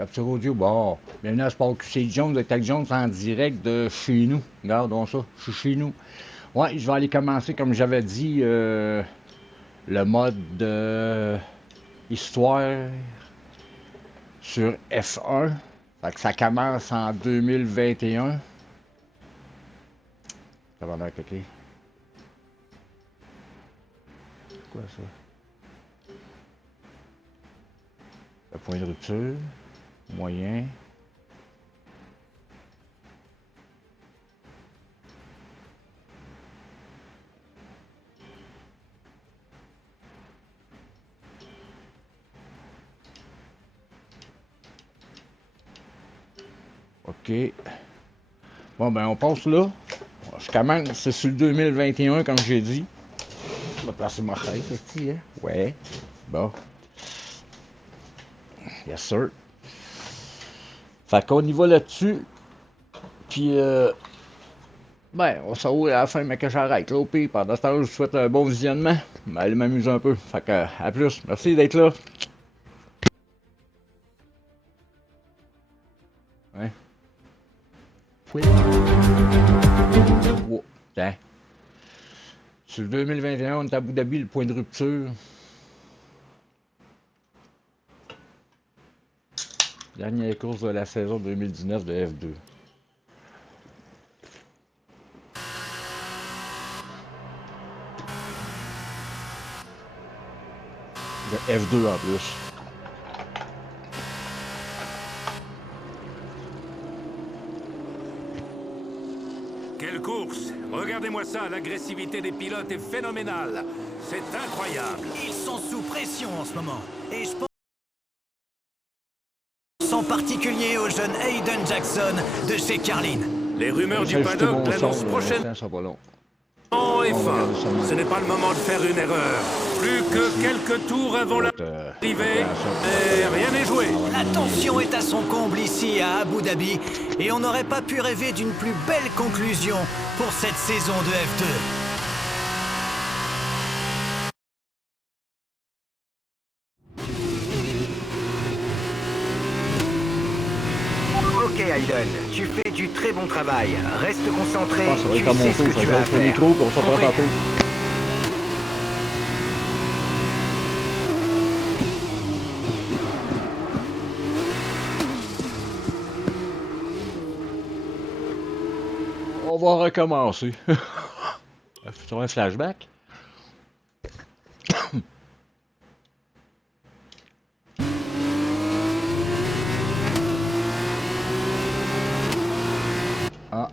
Capture audio, bon. Bienvenue à Sport QC Jones, avec Tech Jones en direct de chez nous. Regardons ça, je suis chez nous. Ouais, je vais aller commencer, comme j'avais dit, le mode histoire sur F1. Fait que ça commence en 2021. Ça va l'air cliquer. C'est quoi ça? Le point de rupture. Moyen. OK. Bon, ben, on passe là. Je commence, c'est sur le 2021, comme j'ai dit. Je vais placer ma chaise ici, hein? Ouais. Bon. Yes, sir. Fait qu'on y va là-dessus. Puis, ben, on s'en va à la fin, mais que j'arrête. Là, au pire, pendant ce temps-là, je vous souhaite un bon visionnement. Allez m'amuser un peu. Fait que, à plus. Merci d'être là. Ouais. Oui. Oh, tiens. Sur le 2021, on est à Abu Dhabi, le point de rupture. Dernière course de la saison 2019 de F2. De F2 en plus. Quelle course! Regardez-moi ça, l'agressivité des pilotes est phénoménale. C'est incroyable. Ils sont sous pression en ce moment. Et je pense en particulier au jeune Hayden Jackson de chez Carlin. Les rumeurs du paddock l'annoncent prochainement en F1. Ce n'est pas le moment de faire une erreur. Plus que quelques tours avant l'arrivée, et rien n'est joué. La tension est à son comble ici à Abu Dhabi et on n'aurait pas pu rêver d'une plus belle conclusion pour cette saison de F2. Ok Hayden, tu fais du très bon travail. Reste concentré, Ça va tu être à mon sais ce tour, que ça tu va as à être le faire. micro, puis on s'en prend tantôt. On va recommencer. Sur un flashback. Ah.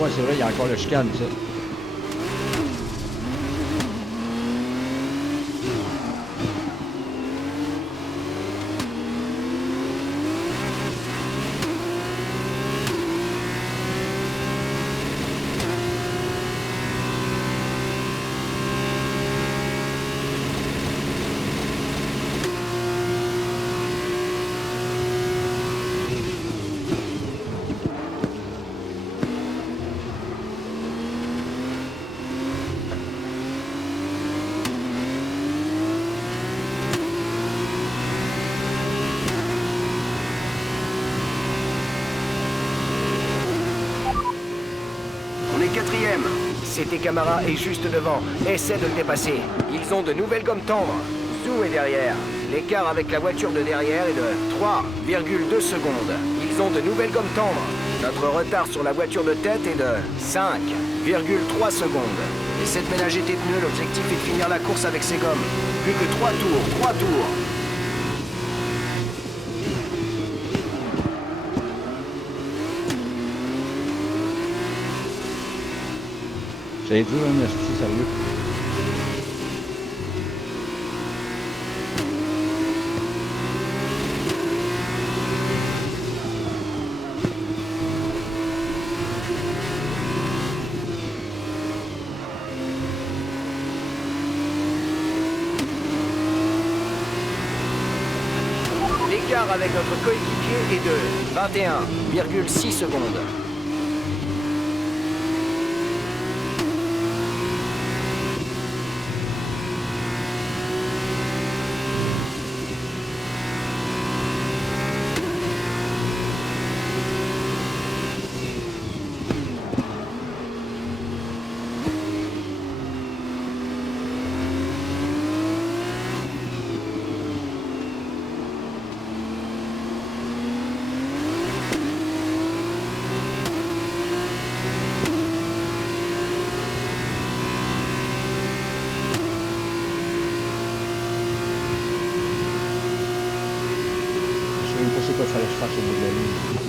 Ouais, c'est vrai, il y a encore le chicane, ça. On est quatrième. C'était Camara est juste devant. Essaie de le dépasser. Ils ont de nouvelles gommes tendres. Zhou est derrière. L'écart avec la voiture de derrière est de 3,2 secondes. Ils ont de nouvelles gommes tendres. Notre retard sur la voiture de tête est de 5,3 secondes. Essaie de ménager tes pneus. L'objectif est de finir la course avec ces gommes. Plus que 3 tours. 3 tours. C'est dur, hein, c'est sérieux. avec notre coéquipier est de 21,6 secondes. C'est quoi, fallait que je fasse au bout de la ligne.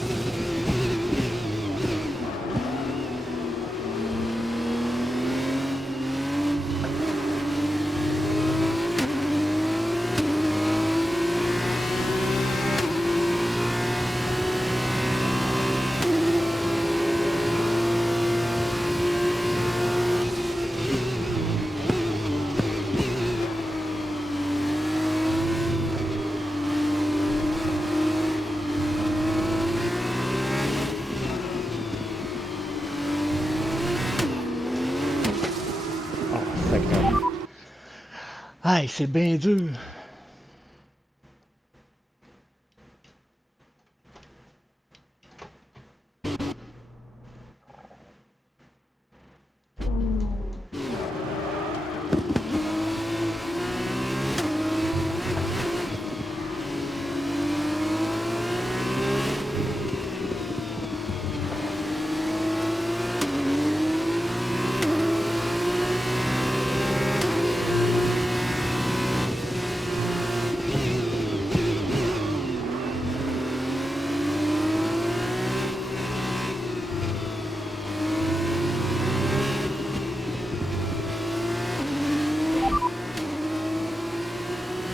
Aïe, c'est bien dur.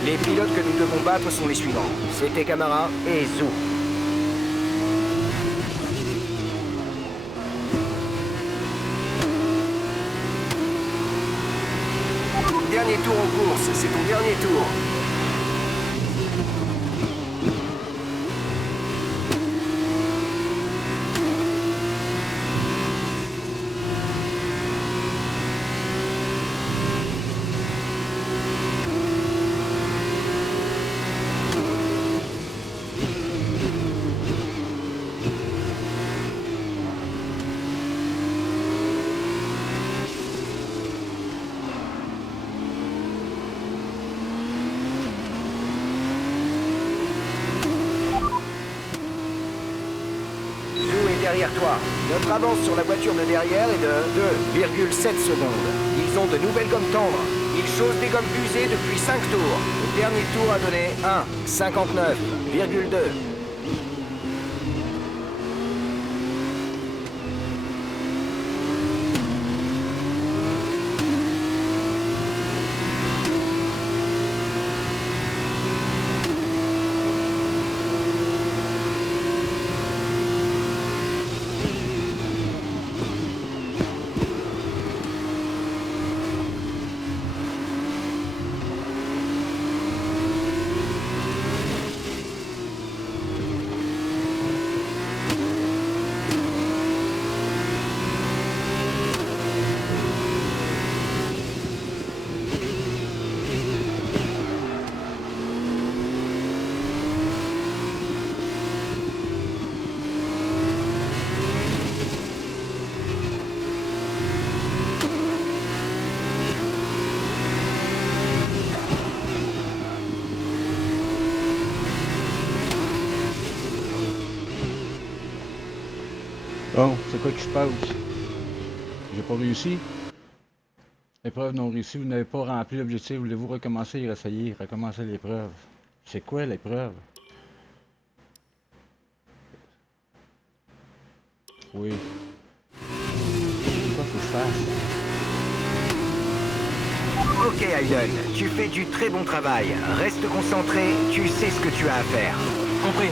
Les pilotes que nous devons battre sont les suivants. C'était Camara et Zhou. Dernier tour en course, c'est ton dernier tour. Derrière toi. Notre avance sur la voiture de derrière est de 2,7 secondes. Ils ont de nouvelles gommes tendres. Ils chaussent des gommes usées depuis 5 tours. Le dernier tour a donné 1,59,2. Bon, c'est quoi qui se passe? J'ai pas réussi. Épreuve non réussie, vous n'avez pas rempli l'objectif. Voulez-vous recommencer et réessayer? Recommencer l'épreuve. C'est quoi l'épreuve? Oui. Quoi faut que je fasse? Ok Hayden, tu fais du très bon travail. Reste concentré, tu sais ce que tu as à faire. Compris.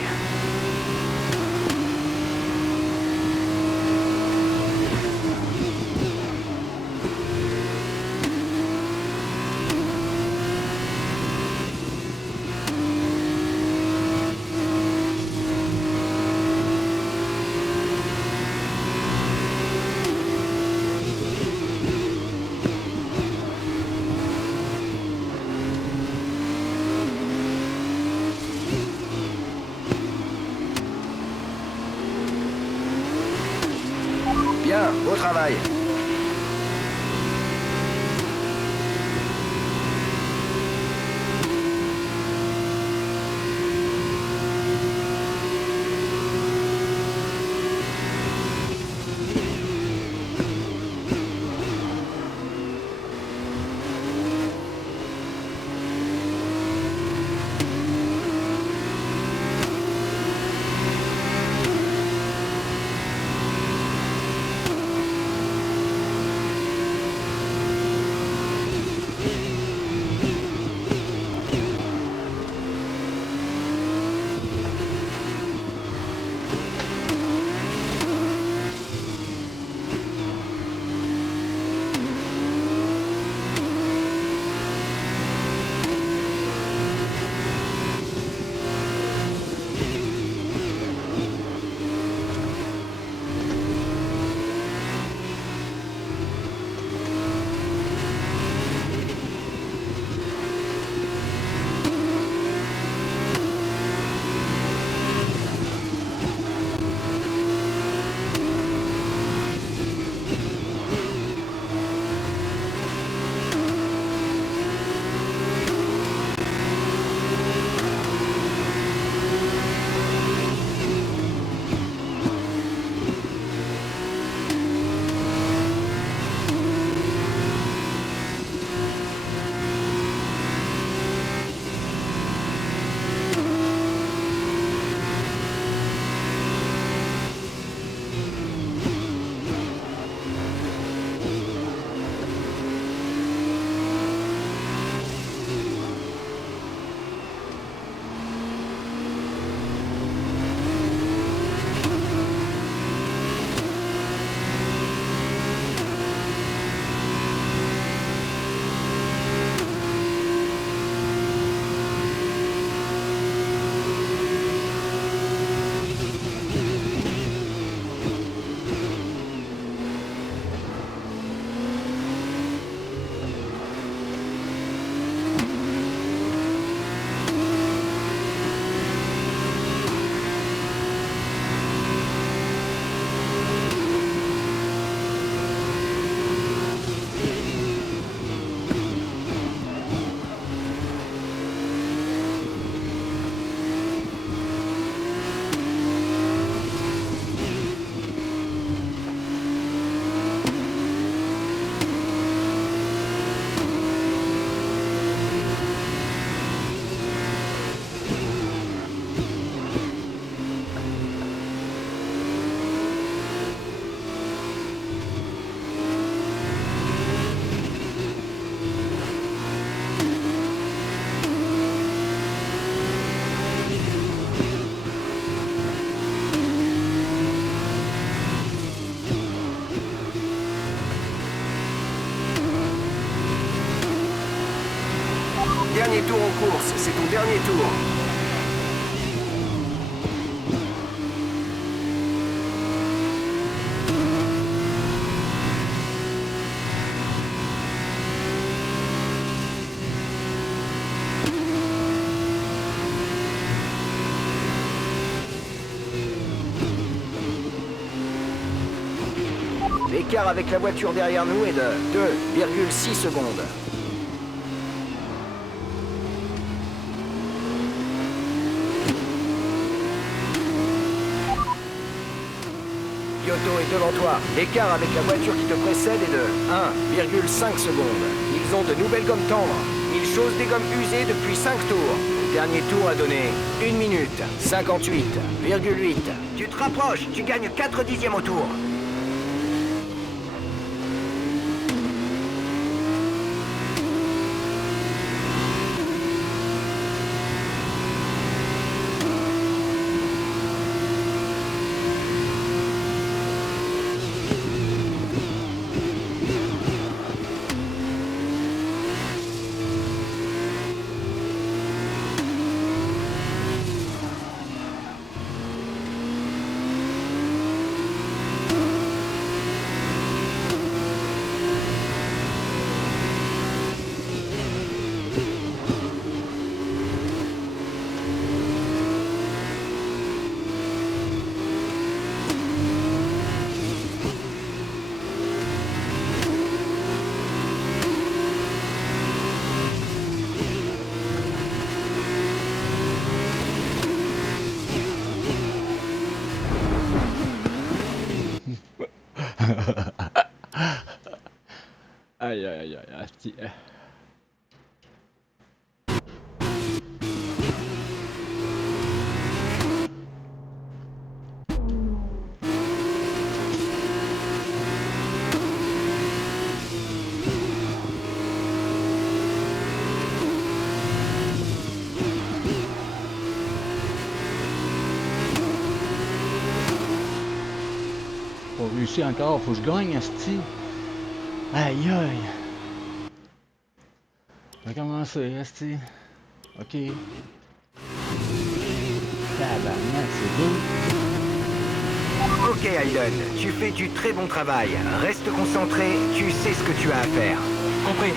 Bien, beau travail. Dernier tour en course, c'est ton dernier tour. L'écart avec la voiture derrière nous est de 2,6 secondes. Kyoto est devant toi. L'écart avec la voiture qui te précède est de 1,5 secondes. Ils ont de nouvelles gommes tendres. Ils chaussent des gommes usées depuis 5 tours. Le dernier tour a donné 1 minute 58,8. Tu te rapproches, tu gagnes 4 dixièmes au tour. Aïe, aïe, aïe, asti. Pas réussi encore, faut que je gagne, asti. Aïe, aïe. On va commencer, asti. Ok. Tabarnak, c'est beau. Ok Hayden, tu fais du très bon travail. Reste concentré, tu sais ce que tu as à faire. Compris.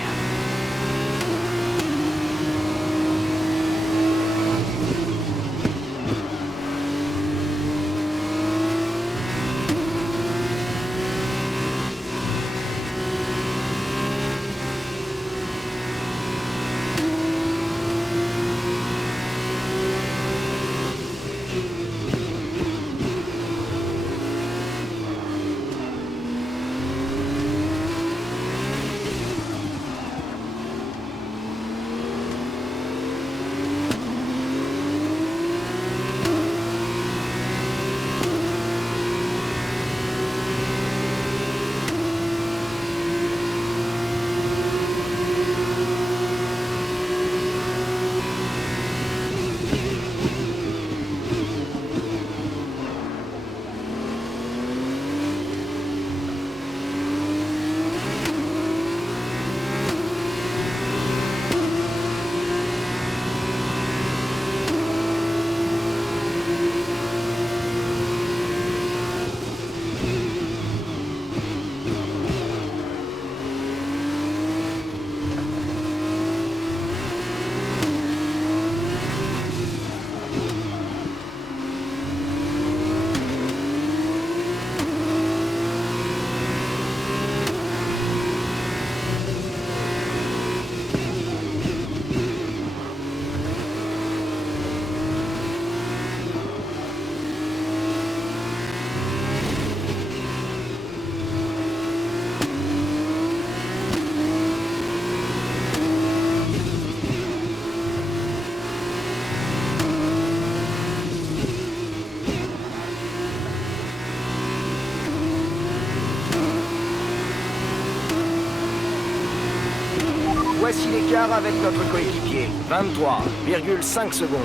Voici l'écart avec notre coéquipier. 23,5 secondes.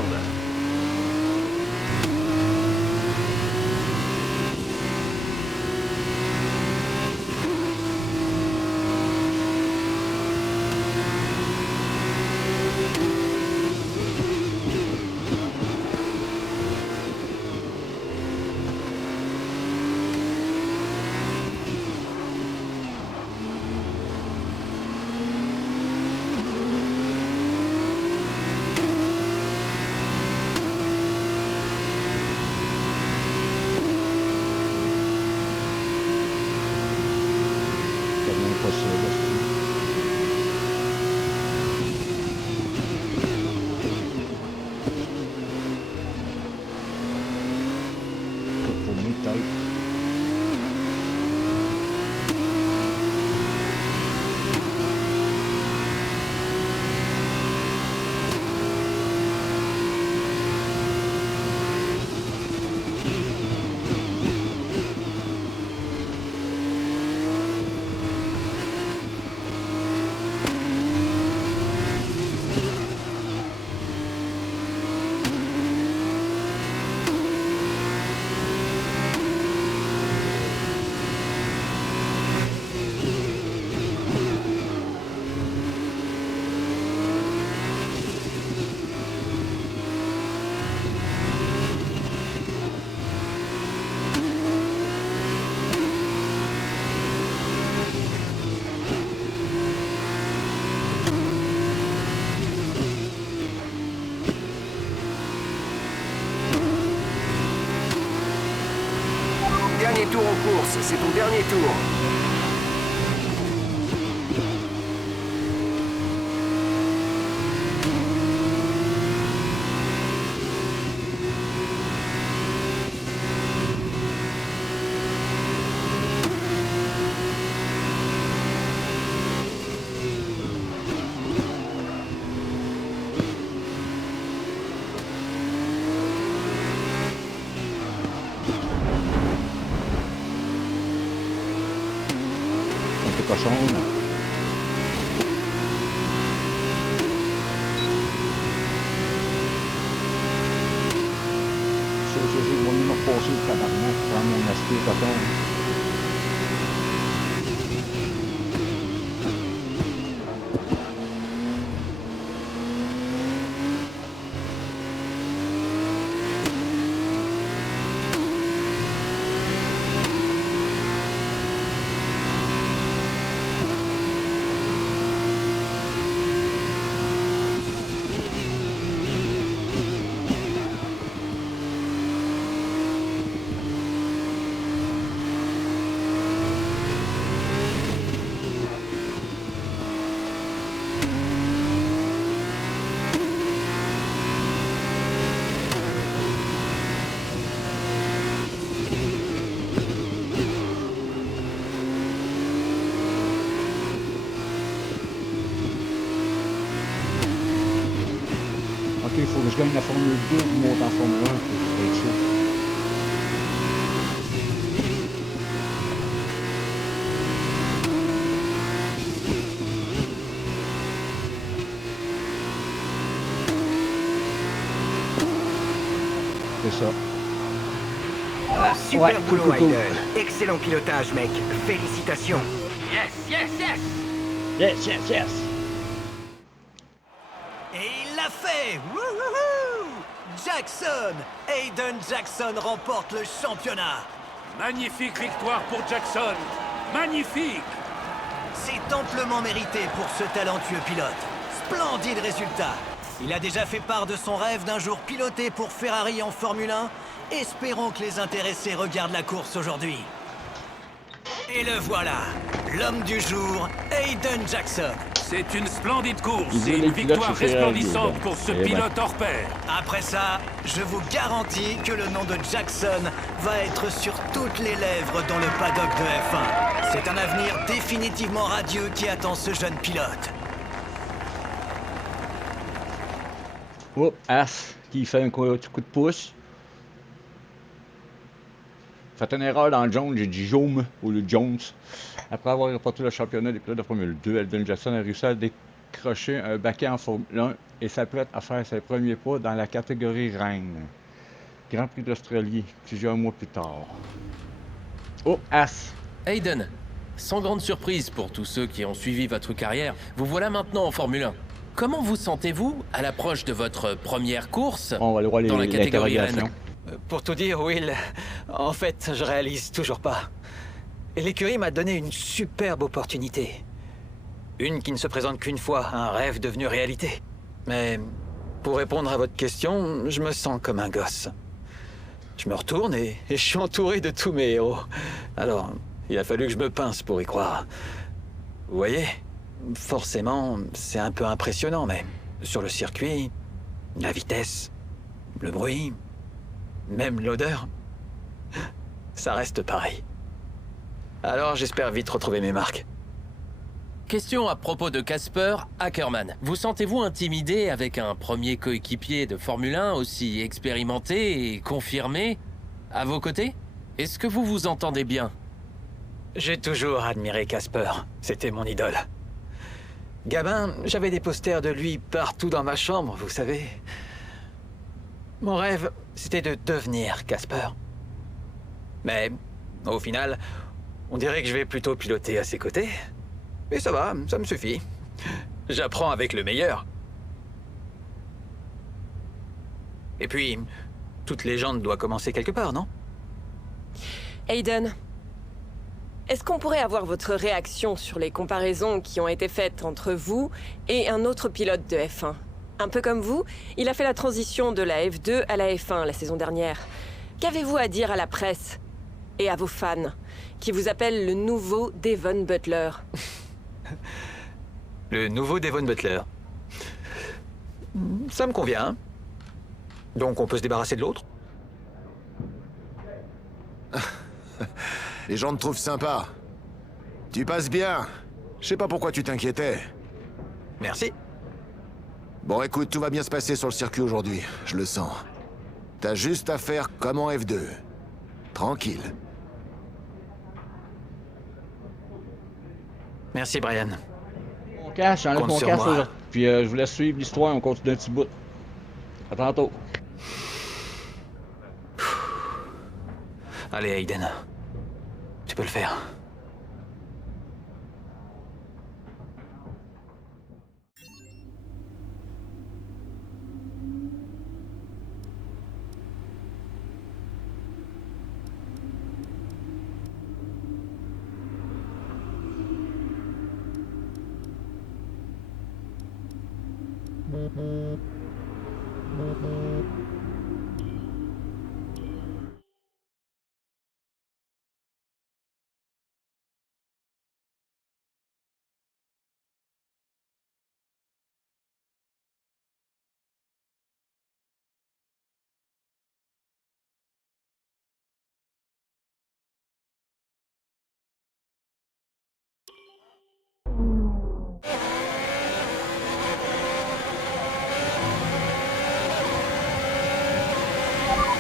Dernier tour en course, c'est ton dernier tour. cochon. J'ai mon numéro passé le tabarnak, prendre mon aspect coton. Il faut que je gagne la Formule 2 pour monter en Formule 1 pour être sûr. C'est ça. Super boulot, Hayden. Excellent pilotage, mec. Félicitations. Yes, yes, yes. Yes, yes, yes. Et il l'a fait! Wouhouhou! Jackson! Hayden Jackson remporte le championnat! Magnifique victoire pour Jackson. Magnifique. C'est amplement mérité pour ce talentueux pilote. Splendide résultat! Il a déjà fait part de son rêve d'un jour piloter pour Ferrari en Formule 1. Espérons que les intéressés regardent la course aujourd'hui. Et le voilà, l'homme du jour, Hayden Jackson. C'est une splendide course et une victoire resplendissante pour ce pilote hors pair. Après ça, je vous garantis que le nom de Jackson va être sur toutes les lèvres dans le paddock de F1. C'est un avenir définitivement radieux qui attend ce jeune pilote. Oups, As qui fait un coup de pouce. Fait une erreur dans le Jones, j'ai dit Jaume au lieu de Jones. Après avoir remporté le championnat des pilotes de Formule 2, Hayden Jackson a réussi à décrocher un baquet en Formule 1 et s'apprête à faire ses premiers pas dans la catégorie reine. Grand Prix d'Australie, plusieurs mois plus tard. Oh, As! Hayden, sans grande surprise pour tous ceux qui ont suivi votre carrière, vous voilà maintenant en Formule 1. Comment vous sentez-vous à l'approche de votre première course On va aller voir dans la catégorie reine? Pour tout dire, Will, en fait, je réalise toujours pas. L'écurie m'a donné une superbe opportunité. Une qui ne se présente qu'une fois, un rêve devenu réalité. Mais pour répondre à votre question, je me sens comme un gosse. Je me retourne et je suis entouré de tous mes héros. Alors, il a fallu que je me pince pour y croire. Vous voyez, forcément, c'est un peu impressionnant, mais sur le circuit, la vitesse, le bruit, même l'odeur, ça reste pareil. Alors j'espère vite retrouver mes marques. Question à propos de Casper Ackermann. Vous sentez-vous intimidé avec un premier coéquipier de Formule 1 aussi expérimenté et confirmé à vos côtés? Est-ce que vous vous entendez bien? J'ai toujours admiré Casper. C'était mon idole. Gamin, j'avais des posters de lui partout dans ma chambre, vous savez. Mon rêve, c'était de devenir Casper. Mais, au final, on dirait que je vais plutôt piloter à ses côtés. Mais ça va, ça me suffit. J'apprends avec le meilleur. Et puis, toute légende doit commencer quelque part, non? Hayden, est-ce qu'on pourrait avoir votre réaction sur les comparaisons qui ont été faites entre vous et un autre pilote de F1? Un peu comme vous, il a fait la transition de la F2 à la F1 la saison dernière. Qu'avez-vous à dire à la presse et à vos fans, qui vous appellent le nouveau Devon Butler? Le nouveau Devon Butler. Ça me convient. Donc on peut se débarrasser de l'autre? Les gens te trouvent sympa. Tu passes bien. Je sais pas pourquoi tu t'inquiétais. Merci. Bon, écoute, tout va bien se passer sur le circuit aujourd'hui, je le sens. T'as juste à faire comme en F2. Tranquille. Merci, Brian. Mon cash, j'enlève Compte mon sur cash moi. aujourd'hui. Puis je vous laisse suivre l'histoire, on continue un petit bout. À tantôt. Allez, Aiden. Tu peux le faire.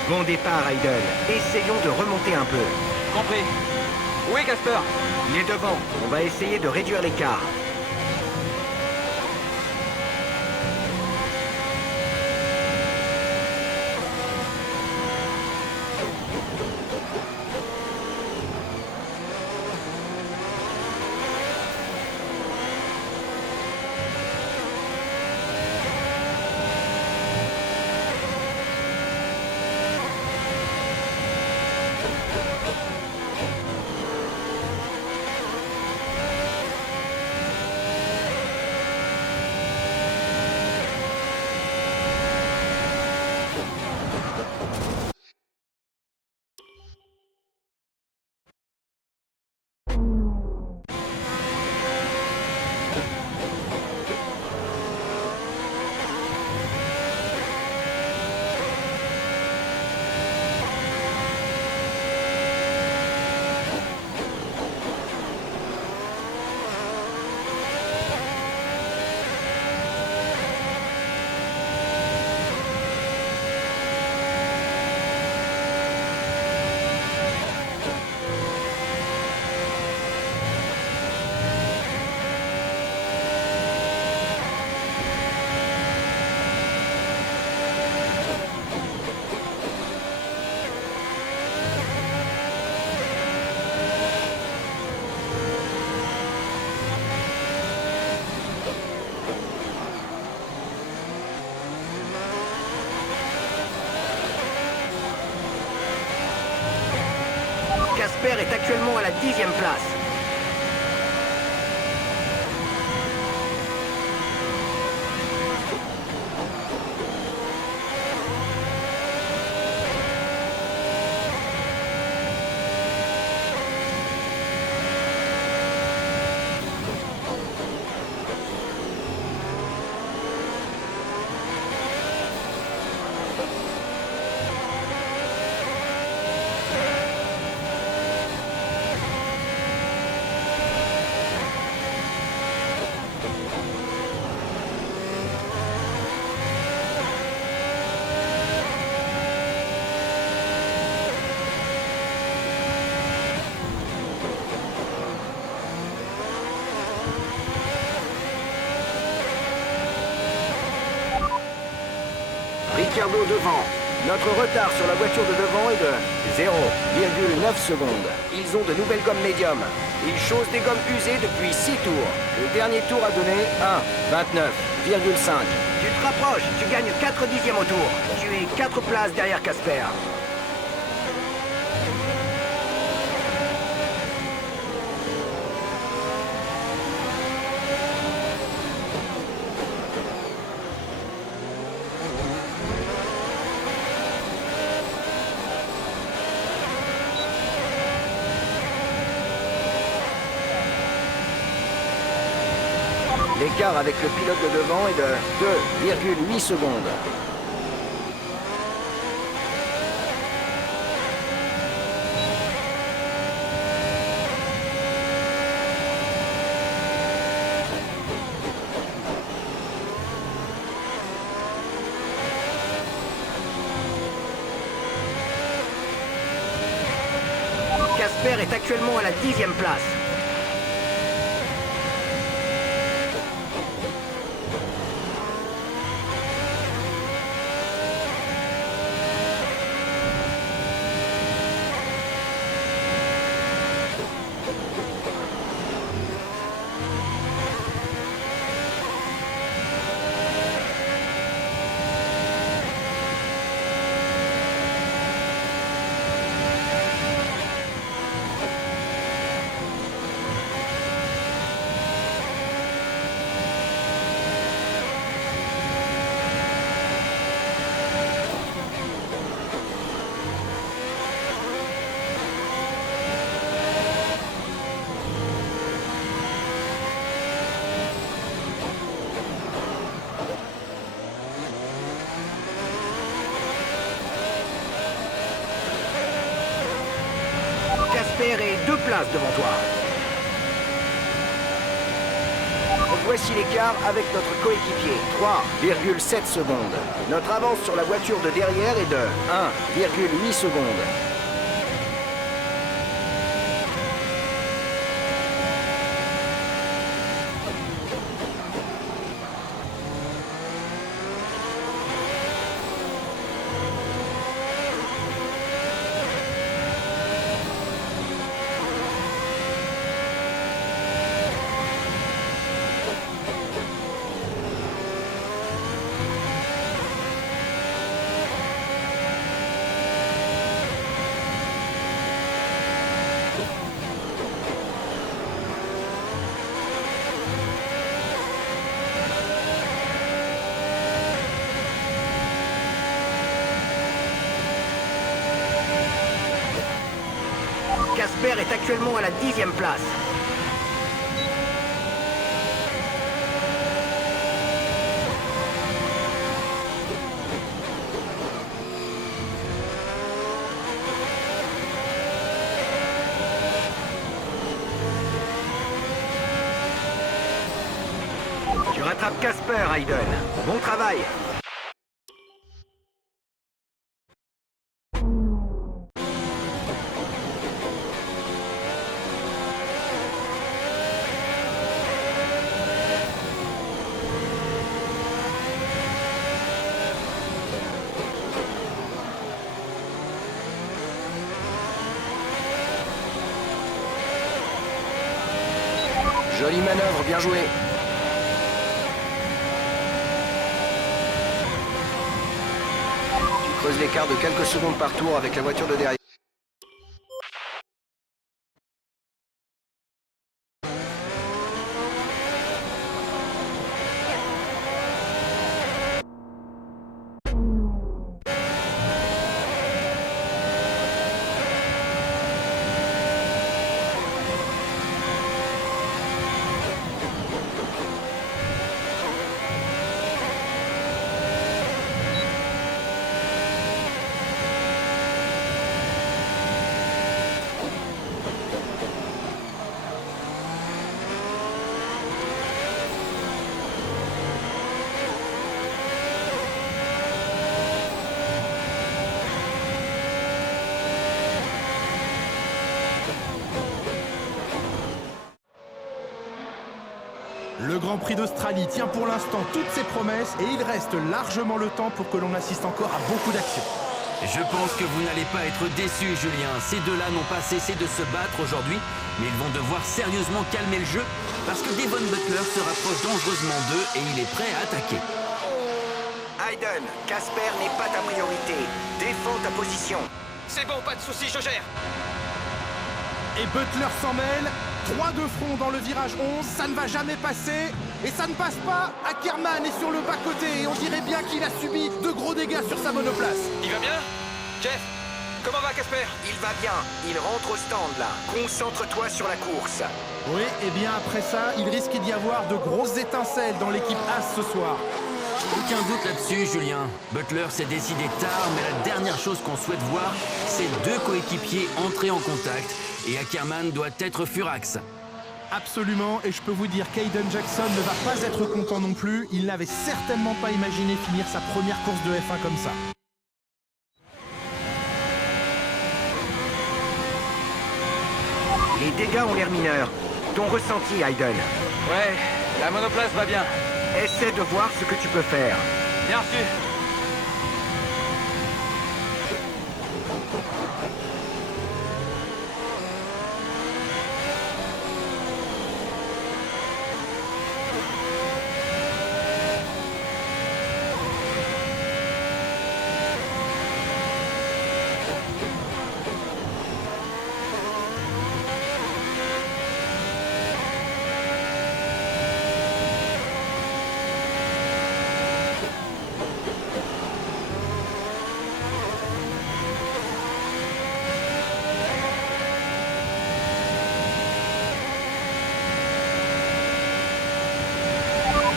Bon départ, Aiden. Essayons de remonter un peu. Compris. Où est Casper? Il est devant. On va essayer de réduire l'écart. Casper est actuellement à la 10e place. Ricciardo devant. Notre retard sur la voiture de devant est de 0,9 secondes. Ils ont de nouvelles gommes médium. Ils chaussent des gommes usées depuis 6 tours. Le dernier tour a donné 1,29,5. Tu te rapproches, tu gagnes 4 dixièmes au tour. Tu es 4 places derrière Casper. L'écart avec le pilote de devant est de 2,8 secondes. Casper est actuellement à la 10e place. Casper est 2 places devant toi. Voici l'écart avec notre coéquipier, 3,7 secondes. Notre avance sur la voiture de derrière est de 1,8 secondes. Casper est actuellement à la 10e place. Tu rattrapes Casper, Hayden. Bon travail. Jolie manœuvre, bien joué. Tu creuses l'écart de quelques secondes par tour avec la voiture de derrière. Le Grand Prix d'Australie tient pour l'instant toutes ses promesses et il reste largement le temps pour que l'on assiste encore à beaucoup d'actions. Je pense que vous n'allez pas être déçus, Julien. Ces deux-là n'ont pas cessé de se battre aujourd'hui, mais ils vont devoir sérieusement calmer le jeu parce que Devon Butler se rapproche dangereusement d'eux et il est prêt à attaquer. Hayden, Casper n'est pas ta priorité. Défends ta position. C'est bon, pas de soucis, je gère. Et Butler s'en mêle. 3 de front dans le virage 11, ça ne va jamais passer. Et ça ne passe pas. Ackerman est sur le bas-côté et on dirait bien qu'il a subi de gros dégâts sur sa monoplace. Il va bien? Jeff, comment va Casper? Il va bien. Il rentre au stand là. Concentre-toi sur la course. Oui, et bien après ça, il risque d'y avoir de grosses étincelles dans l'équipe As ce soir. Aucun doute là-dessus, Julien. Butler s'est décidé tard, mais la dernière chose qu'on souhaite voir, c'est deux coéquipiers entrer en contact. Et Ackerman doit être furax. Absolument, et je peux vous dire qu'Hayden Jackson ne va pas être content non plus. Il n'avait certainement pas imaginé finir sa première course de F1 comme ça. Les dégâts ont l'air mineurs. Ton ressenti, Hayden? Ouais, la monoplace va bien. Essaie de voir ce que tu peux faire. Bien sûr.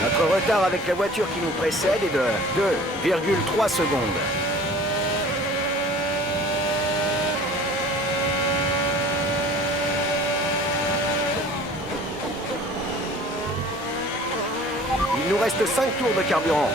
Notre retard avec la voiture qui nous précède est de 2,3 secondes. reste 5 tours de carburant.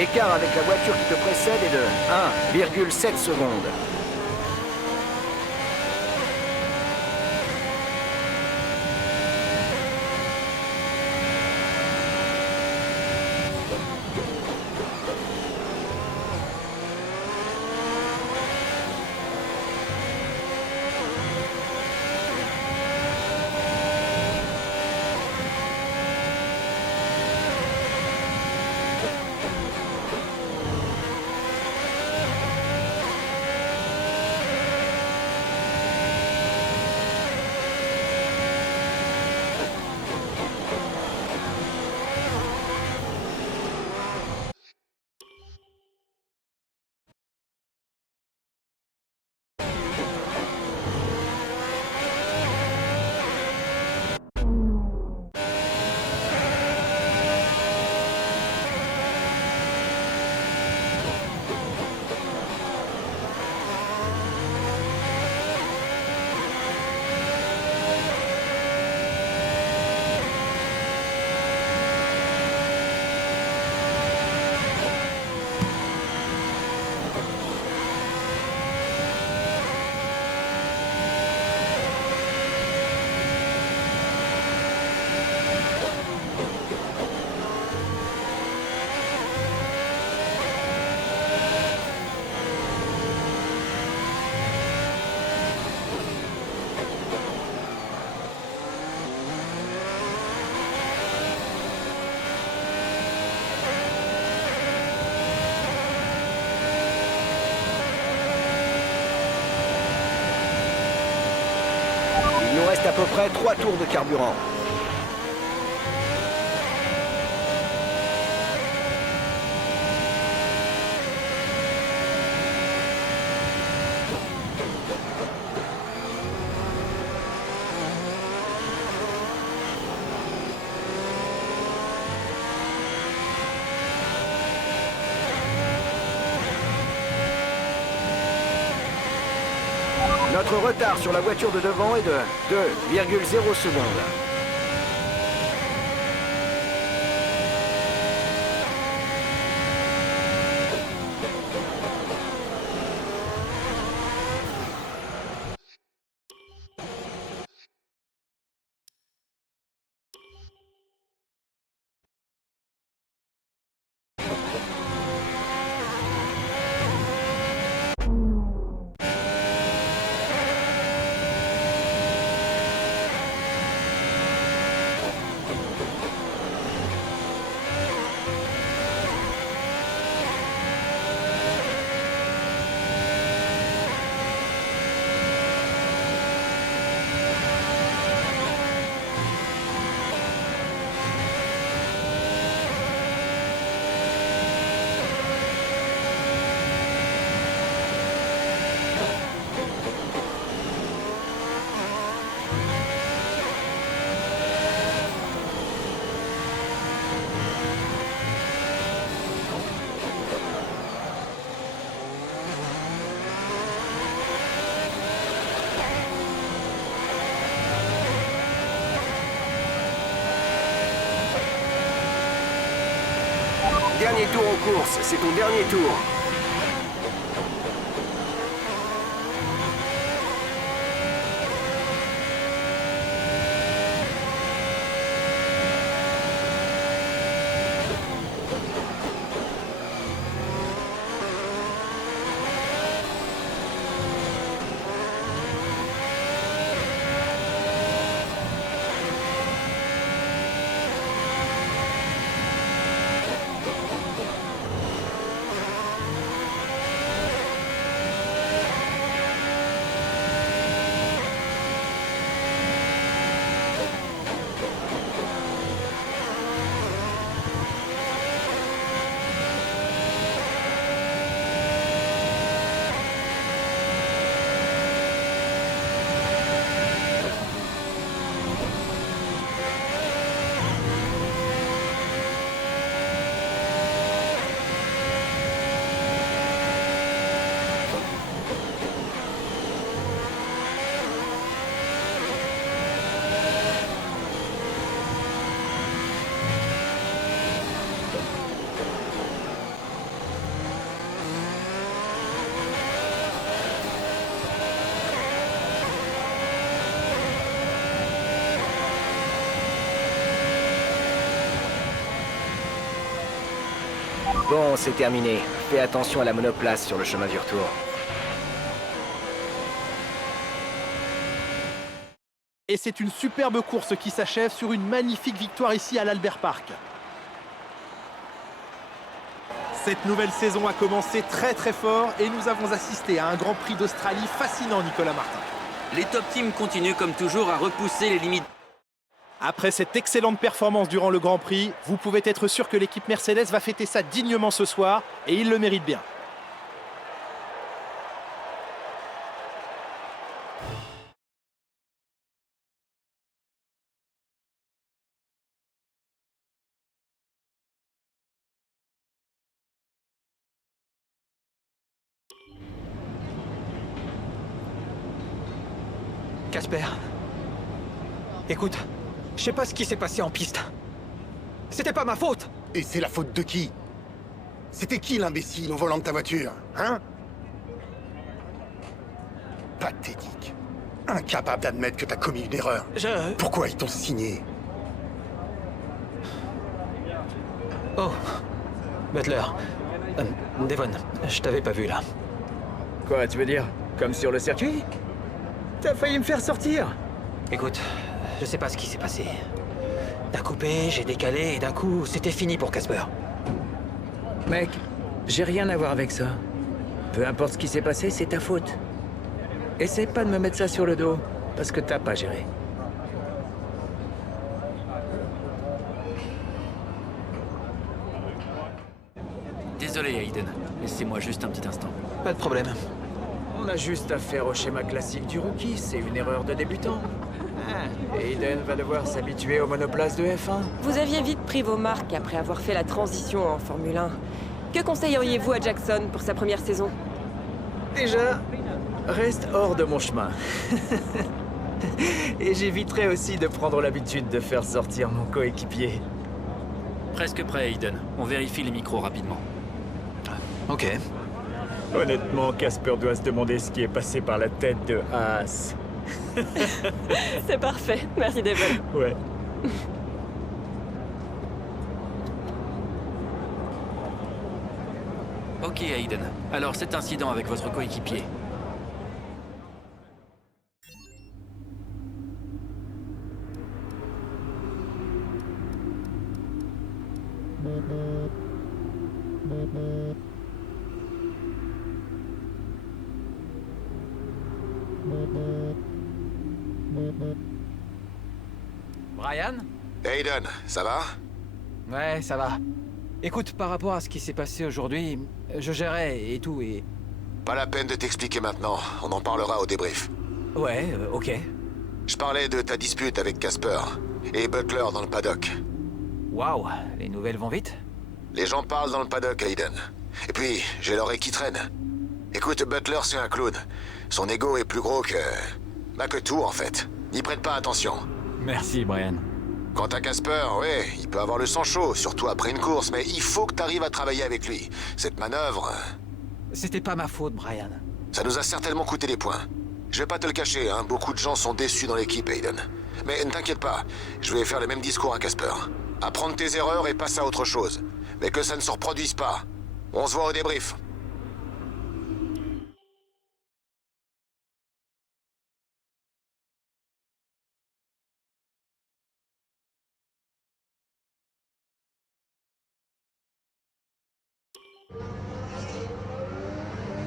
L'écart avec la voiture qui te précède est de 1,7 secondes. Il nous reste à peu près 3 tours de carburant. Notre retard sur la voiture de devant est de 2,0 secondes. dernier tour en course, c'est ton dernier tour. Bon, c'est terminé. Fais attention à la monoplace sur le chemin du retour. Et c'est une superbe course qui s'achève sur une magnifique victoire ici à l'Albert Park. Cette nouvelle saison a commencé très très fort et nous avons assisté à un Grand Prix d'Australie fascinant, Nicolas Martin. Les top teams continuent comme toujours à repousser les limites. Après cette excellente performance durant le Grand Prix, vous pouvez être sûr que l'équipe Mercedes va fêter ça dignement ce soir et il le mérite bien. Casper. Écoute, je sais pas ce qui s'est passé en piste. C'était pas ma faute. Et c'est la faute de qui? C'était qui l'imbécile au volant de ta voiture, hein? Pathétique. Incapable d'admettre que t'as commis une erreur. Pourquoi ils t'ont signé? Oh. Butler. Devon, je t'avais pas vu là. Quoi, tu veux dire? Comme sur le circuit? T'as failli me faire sortir. Écoute, je sais pas ce qui s'est passé. T'as coupé, j'ai décalé et d'un coup, c'était fini pour Casper. Mec, j'ai rien à voir avec ça. Peu importe ce qui s'est passé, c'est ta faute. Essaie pas de me mettre ça sur le dos, parce que t'as pas géré. Désolé, Hayden. Laissez-moi juste un petit instant. Pas de problème. On a juste affaire au schéma classique du rookie, c'est une erreur de débutant. Hayden va devoir s'habituer aux monoplaces de F1. Vous aviez vite pris vos marques après avoir fait la transition en Formule 1. Que conseilleriez-vous à Jackson pour sa première saison? Déjà, reste hors de mon chemin. Et j'éviterai aussi de prendre l'habitude de faire sortir mon coéquipier. Presque prêt, Hayden. On vérifie les micros rapidement. Ok. Honnêtement, Casper doit se demander ce qui est passé par la tête de Haas. C'est parfait, merci Devon. Ouais. Ok, Hayden. Alors, cet incident avec votre coéquipier. Brian? Hayden, ça va? Ouais, ça va. Écoute, par rapport à ce qui s'est passé aujourd'hui, je gérais et tout, et... Pas la peine de t'expliquer maintenant, on en parlera au débrief. Ouais, ok. Je parlais de ta dispute avec Casper et Butler dans le paddock. Waouh, les nouvelles vont vite? Les gens parlent dans le paddock, Hayden. Et puis, j'ai l'oreille qui traîne. Écoute, Butler, c'est un clown. Son ego est plus gros que... que tout, en fait. N'y prête pas attention. Merci, Brian. Quant à Casper, ouais, il peut avoir le sang chaud, surtout après une course, mais il faut que t'arrives à travailler avec lui. Cette manœuvre... C'était pas ma faute, Brian. Ça nous a certainement coûté des points. Je vais pas te le cacher, hein, beaucoup de gens sont déçus dans l'équipe, Aiden. Mais ne t'inquiète pas, je vais faire le même discours à Casper. Apprendre tes erreurs et passe à autre chose. Mais que ça ne se reproduise pas. On se voit au débrief.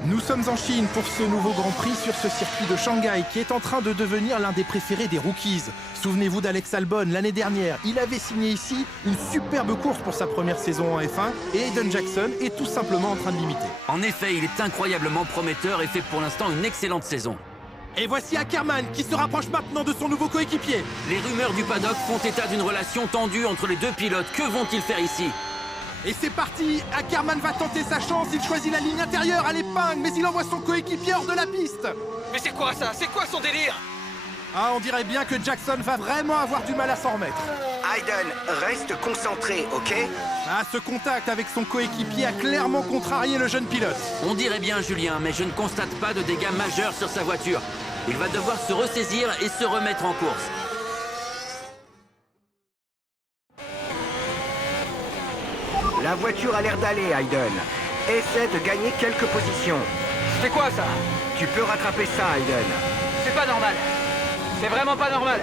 Nous sommes en Chine pour ce nouveau Grand Prix sur ce circuit de Shanghai qui est en train de devenir l'un des préférés des rookies. Souvenez-vous d'Alex Albon l'année dernière, il avait signé ici une superbe course pour sa première saison en F1 et Aiden Jackson est tout simplement en train de l'imiter. En effet, il est incroyablement prometteur et fait pour l'instant une excellente saison. Et voici Ackerman qui se rapproche maintenant de son nouveau coéquipier. Les rumeurs du paddock font état d'une relation tendue entre les deux pilotes. Que vont-ils faire ici ? Et c'est parti, Ackerman va tenter sa chance, il choisit la ligne intérieure à l'épingle, mais il envoie son coéquipier hors de la piste. Mais c'est quoi ça? C'est quoi son délire? Ah, on dirait bien que Jackson va vraiment avoir du mal à s'en remettre. Aiden, reste concentré, ok? Ah, ce contact avec son coéquipier a clairement contrarié le jeune pilote. On dirait bien Julien, mais je ne constate pas de dégâts majeurs sur sa voiture. Il va devoir se ressaisir et se remettre en course. La voiture a l'air d'aller, Aiden. Essaie de gagner quelques positions. C'est quoi ça? Tu peux rattraper ça, Aiden. C'est pas normal. C'est vraiment pas normal.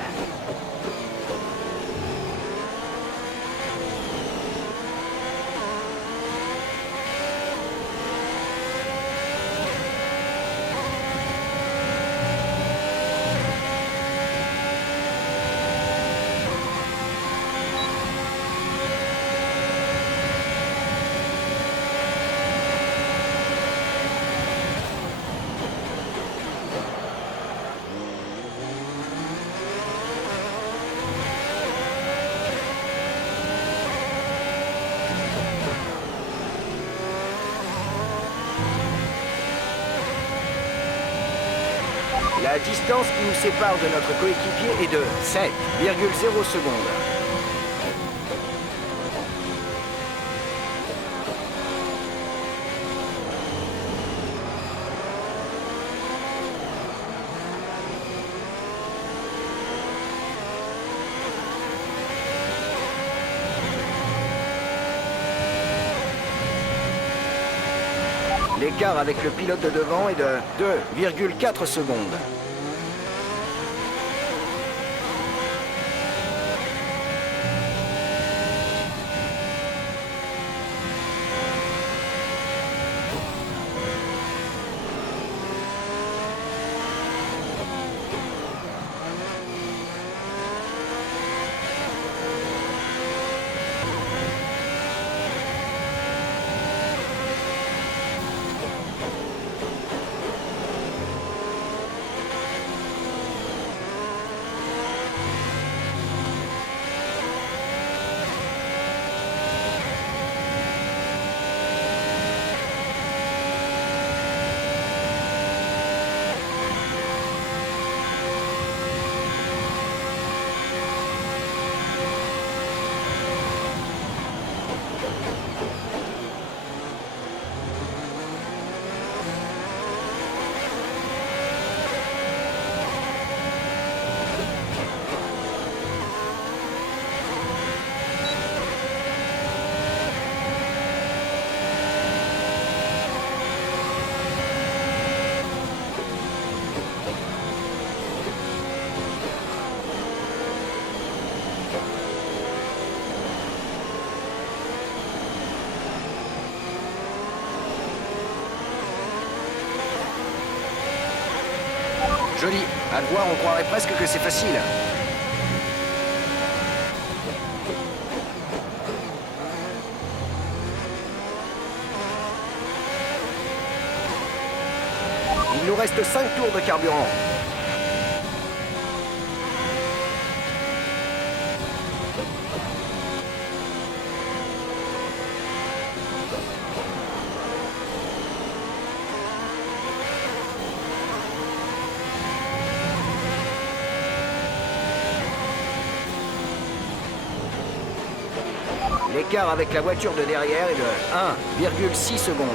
La distance qui nous sépare de notre coéquipier est de 7,0 secondes. L'écart avec le pilote de devant est de 2,4 secondes. Joli. À le voir, on croirait presque que c'est facile. Il nous reste 5 tours de carburant. L'écart avec la voiture de derrière est de 1,6 secondes.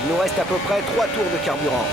Il nous reste à peu près 3 tours de carburant.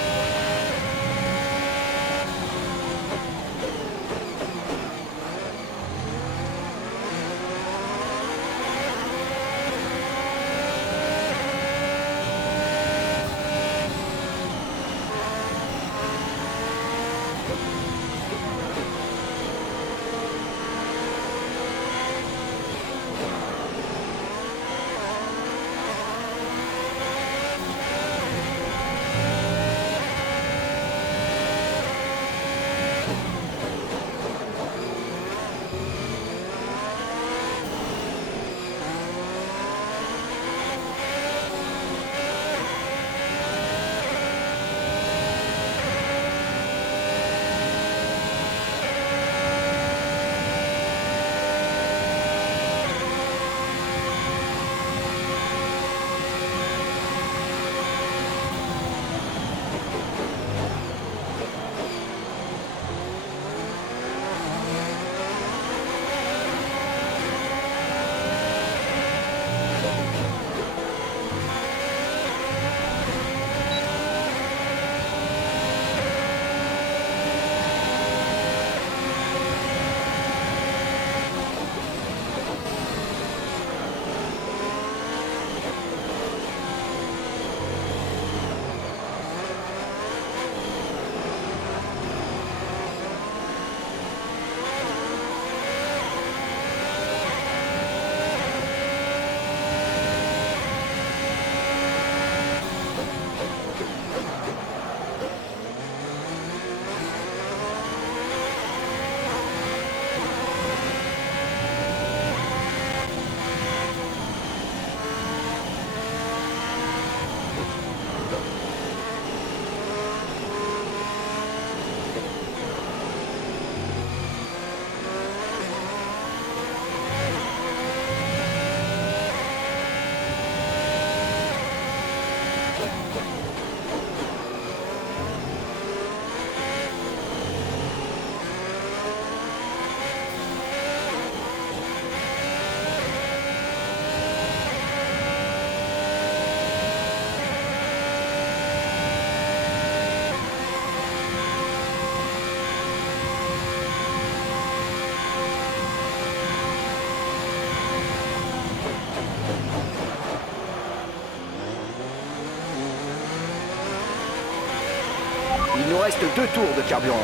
Il nous reste 2 tours de carburant.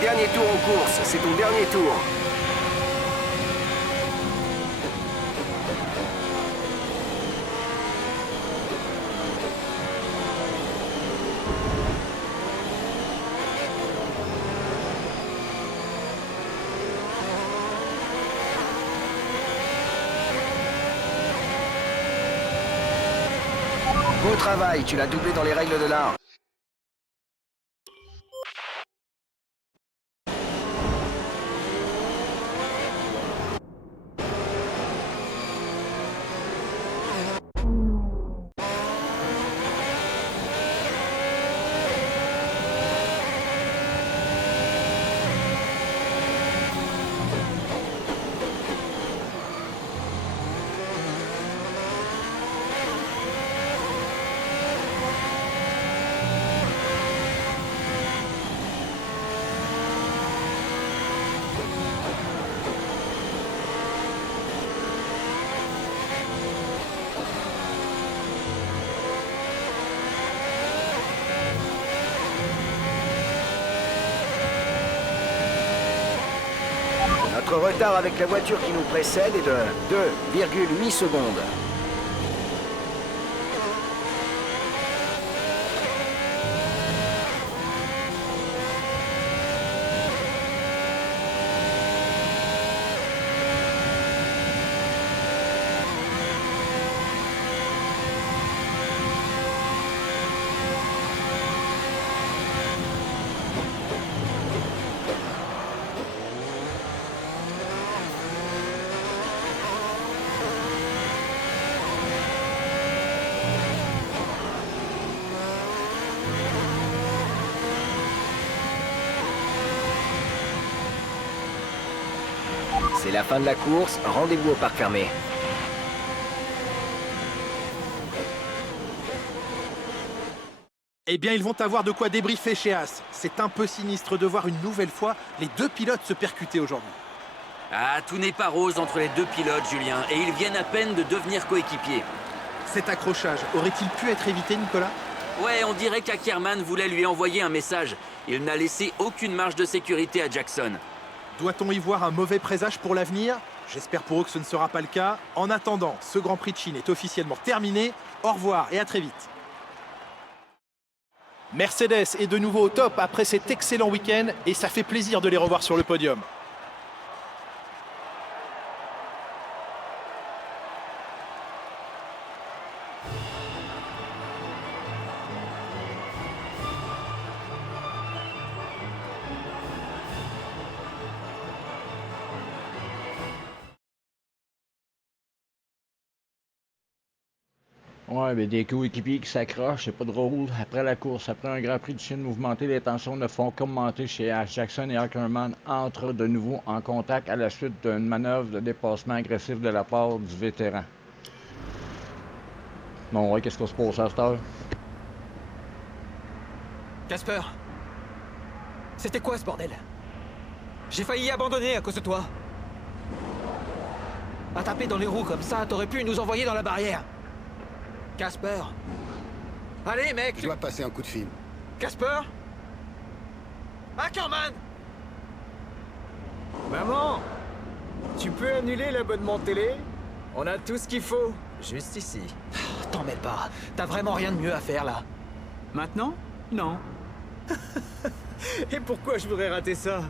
Dernier tour en course, c'est ton dernier tour. Beau travail, tu l'as doublé dans les règles de l'art. Notre retard avec la voiture qui nous précède est de 2,8 secondes. C'est la fin de la course, rendez-vous au parc fermé. Eh bien, ils vont avoir de quoi débriefer chez As. C'est un peu sinistre de voir une nouvelle fois les 2 pilotes se percuter aujourd'hui. Ah, tout n'est pas rose entre les 2 pilotes, Julien, et ils viennent à peine de devenir coéquipiers. Cet accrochage aurait-il pu être évité, Nicolas? Ouais, on dirait qu'Ackerman voulait lui envoyer un message. Il n'a laissé aucune marge de sécurité à Jackson. Doit-on y voir un mauvais présage pour l'avenir? J'espère pour eux que ce ne sera pas le cas. En attendant, ce Grand Prix de Chine est officiellement terminé. Au revoir et à très vite. Mercedes est de nouveau au top après cet excellent week-end et ça fait plaisir de les revoir sur le podium. Ouais, mais des coéquipiers qui s'accrochent, c'est pas drôle. Après la course, après un Grand Prix de Chine mouvementé, les tensions ne font qu'augmenter chez Ash. Jackson et Ackerman entrent de nouveau en contact à la suite d'une manœuvre de dépassement agressif de la part du vétéran. Bon, ouais, qu'est-ce qu'on se passe à cette heure? Casper, c'était quoi ce bordel? J'ai failli abandonner à cause de toi. À taper dans les roues comme ça, t'aurais pu nous envoyer dans la barrière. Casper. Allez, mec. Je dois passer un coup de fil. Casper. Ackerman. Maman, tu peux annuler l'abonnement télé? On a tout ce qu'il faut, juste ici. T'en mêle pas. T'as vraiment rien de mieux à faire, là. Maintenant? Non. Et pourquoi je voudrais rater ça?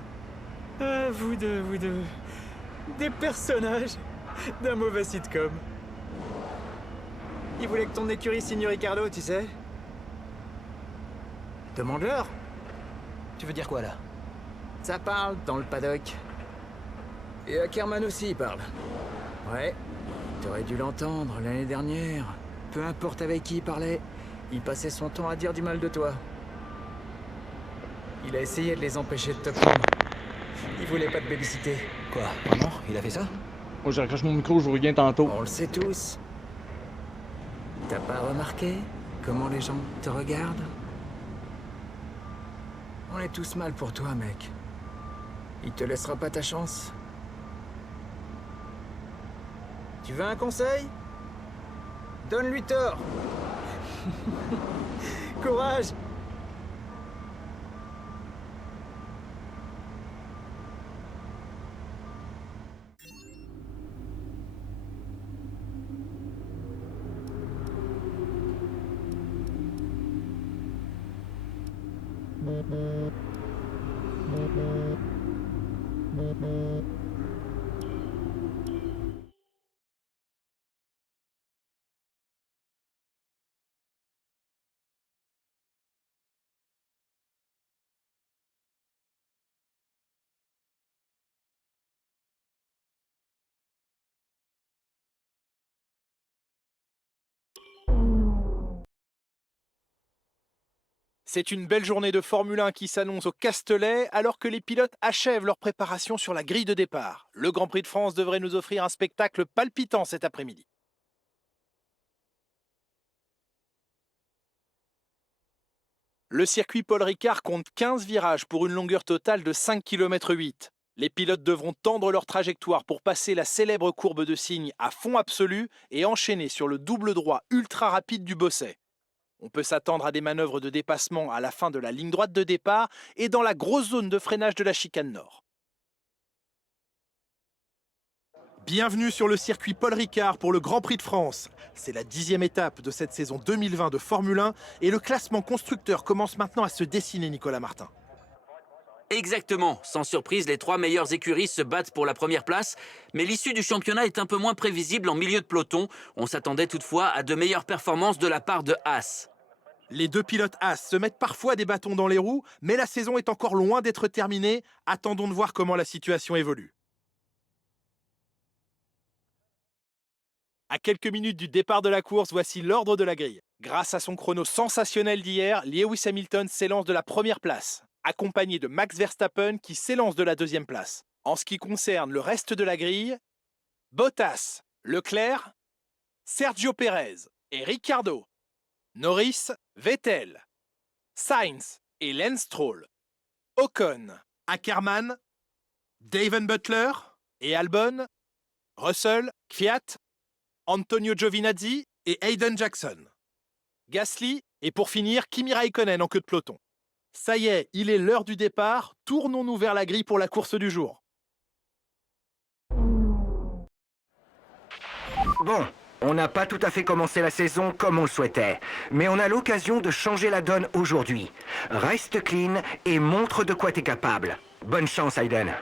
Ah, vous deux. Des personnages d'un mauvais sitcom. Il voulait que ton écurie signe Ricardo, tu sais. Demande-leur. Tu veux dire quoi, là? Ça parle dans le paddock. Et Ackerman aussi, il parle. Ouais. T'aurais dû l'entendre l'année dernière. Peu importe avec qui il parlait, il passait son temps à dire du mal de toi. Il a essayé de les empêcher de te prendre. Il voulait pas te babysitter. Quoi? Vraiment? Il a fait ça? Moi, je raccroche mon micro, je vous reviens tantôt. On le sait tous. T'as pas remarqué comment les gens te regardent? On est tous mal pour toi, mec. Il te laissera pas ta chance. Tu veux un conseil? Donne-lui tort. Courage. C'est une belle journée de Formule 1 qui s'annonce au Castellet alors que les pilotes achèvent leur préparation sur la grille de départ. Le Grand Prix de France devrait nous offrir un spectacle palpitant cet après-midi. Le circuit Paul Ricard compte 15 virages pour une longueur totale de 5,8 km. Les pilotes devront tendre leur trajectoire pour passer la célèbre courbe de cygne à fond absolu et enchaîner sur le double droit ultra rapide du Bosset. On peut s'attendre à des manœuvres de dépassement à la fin de la ligne droite de départ et dans la grosse zone de freinage de la chicane nord. Bienvenue sur le circuit Paul Ricard pour le Grand Prix de France. C'est la 10e étape de cette saison 2020 de Formule 1 et le classement constructeur commence maintenant à se dessiner, Nicolas Martin. Exactement. Sans surprise, les 3 meilleures écuries se battent pour la première place, mais l'issue du championnat est un peu moins prévisible en milieu de peloton. On s'attendait toutefois à de meilleures performances de la part de Haas. Les 2 pilotes Haas se mettent parfois des bâtons dans les roues, mais la saison est encore loin d'être terminée. Attendons de voir comment la situation évolue. À quelques minutes du départ de la course, voici l'ordre de la grille. Grâce à son chrono sensationnel d'hier, Lewis Hamilton s'élance de la première place, accompagné de Max Verstappen qui s'élance de la 2e place. En ce qui concerne le reste de la grille, Bottas, Leclerc, Sergio Pérez et Ricciardo, Norris, Vettel, Sainz et Lance Stroll, Ocon, Ackermann, Daven Butler et Albon, Russell, Kvyat, Antonio Giovinazzi et Hayden Jackson, Gasly et pour finir Kimi Raikkonen en queue de peloton. Ça y est, il est l'heure du départ, tournons-nous vers la grille pour la course du jour. Bon, on n'a pas tout à fait commencé la saison comme on le souhaitait, mais on a l'occasion de changer la donne aujourd'hui. Reste clean et montre de quoi t'es capable. Bonne chance, Hayden.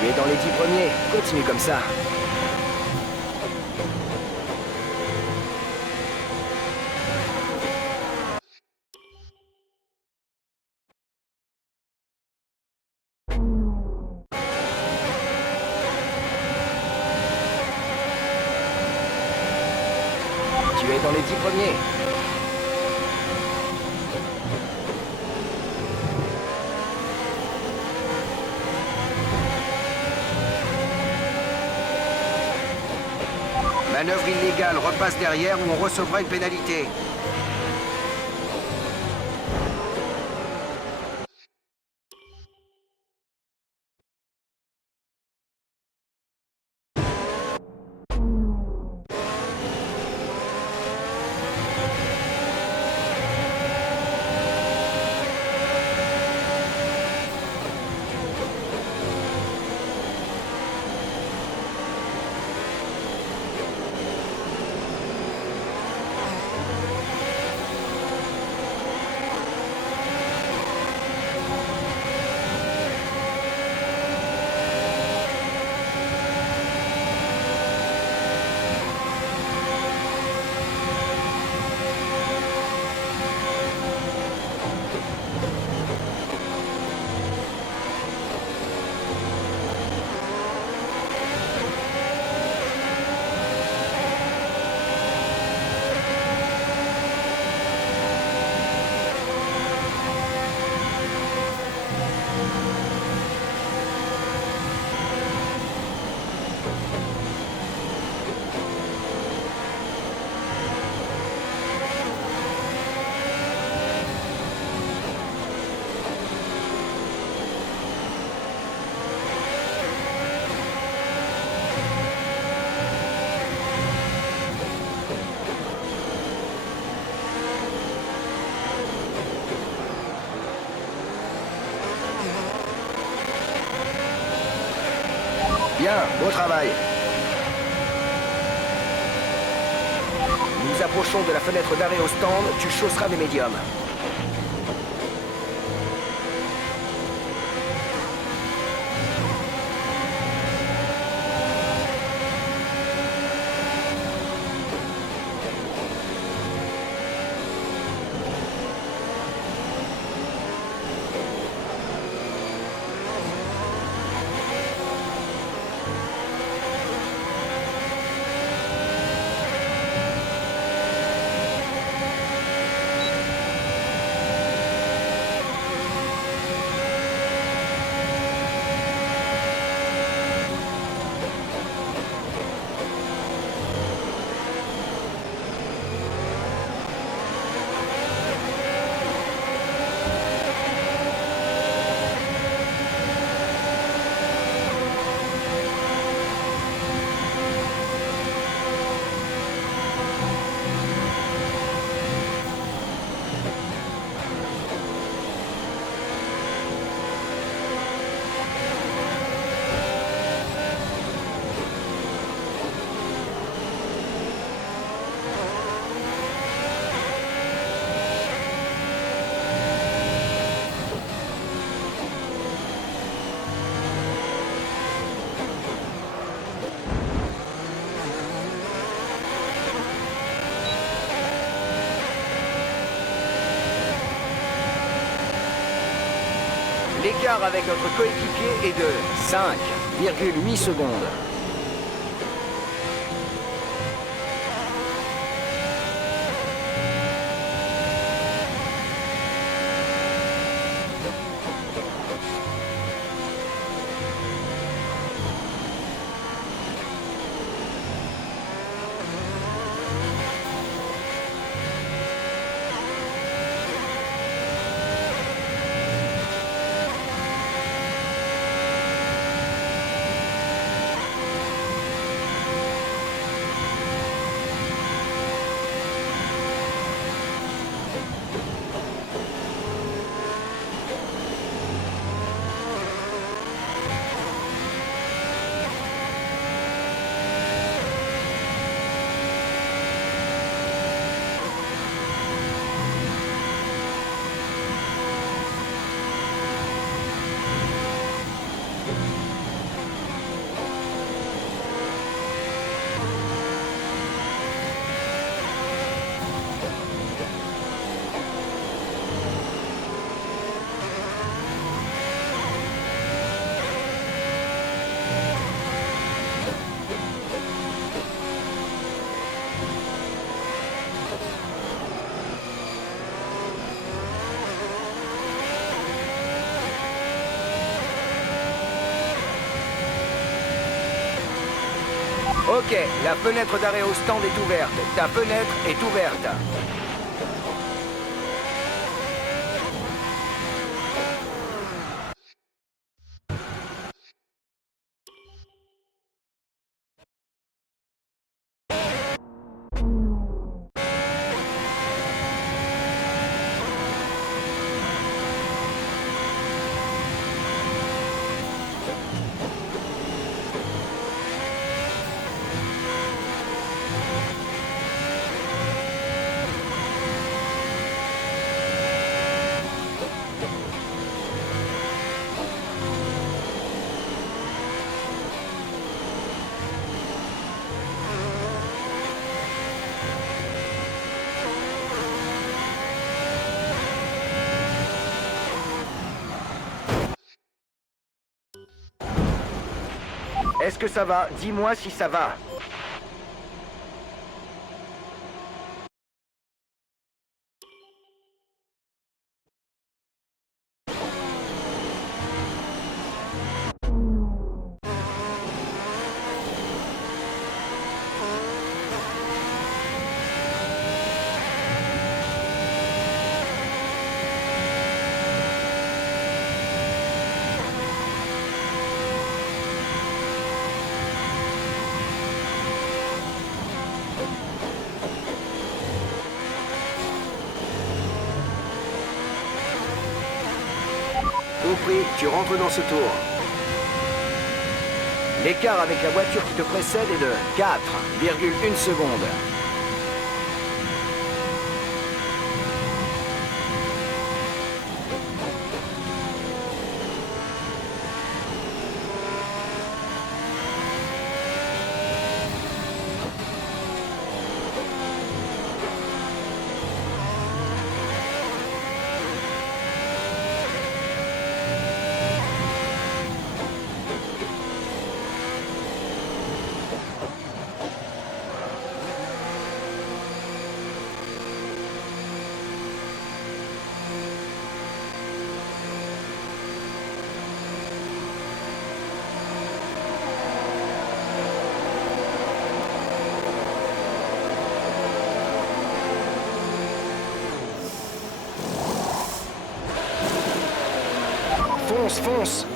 Tu es dans les 10 premiers. Continue comme ça. Tu es dans les 10 premiers. Manœuvre illégale, repasse derrière ou on recevra une pénalité. Bien, bon travail. Nous approchons de la fenêtre d'arrêt au stand, tu chausseras des médiums. L'écart avec notre coéquipier est de 5,8 secondes. Ok, la fenêtre d'arrêt au stand est ouverte. Ta fenêtre est ouverte. Est-ce que ça va? Dis-moi si ça va. Compris, tu rentres dans ce tour. L'écart avec la voiture qui te précède est de 4,1 secondes. Fonce, fonce!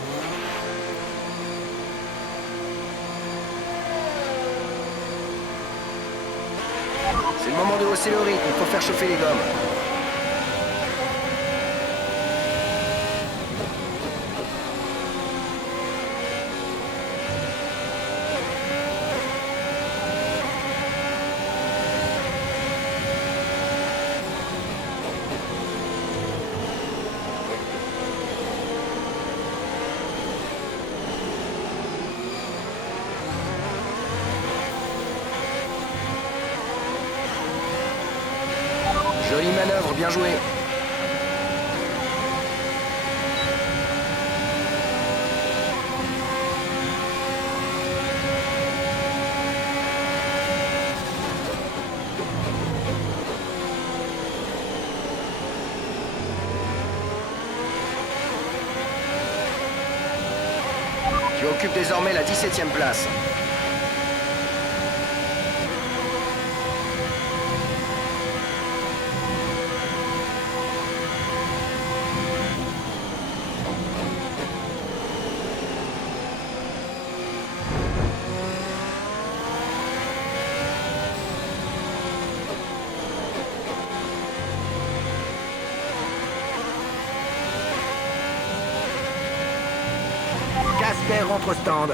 C'est le moment de hausser le rythme, il faut faire chauffer les gommes. Jolie manœuvre, bien joué. Tu occupes désormais la 17e place. Casper rentre au stand.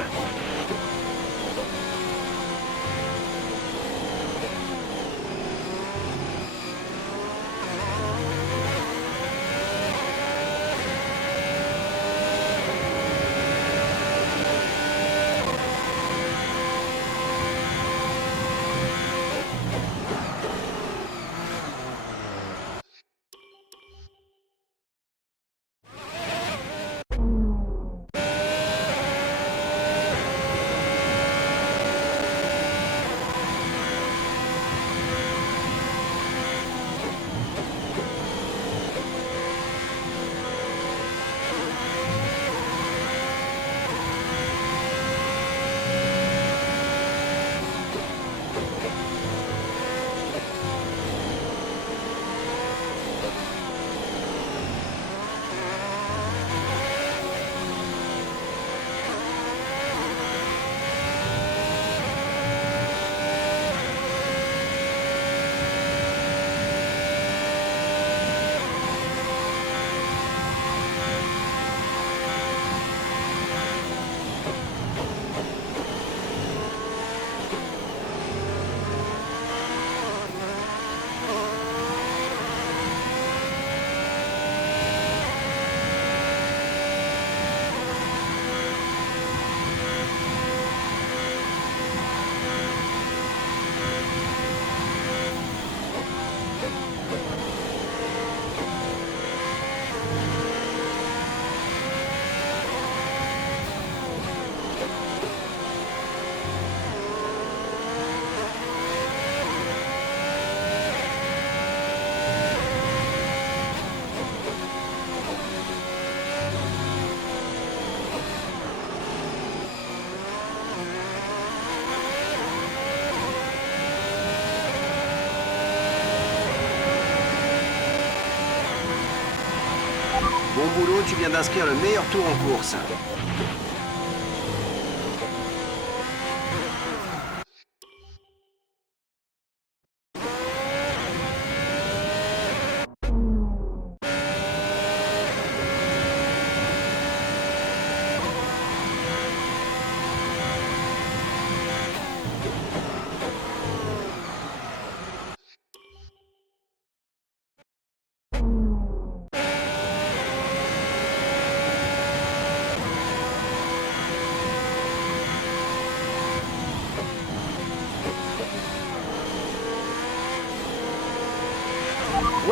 Bon boulot, tu viens d'inscrire le meilleur tour en course.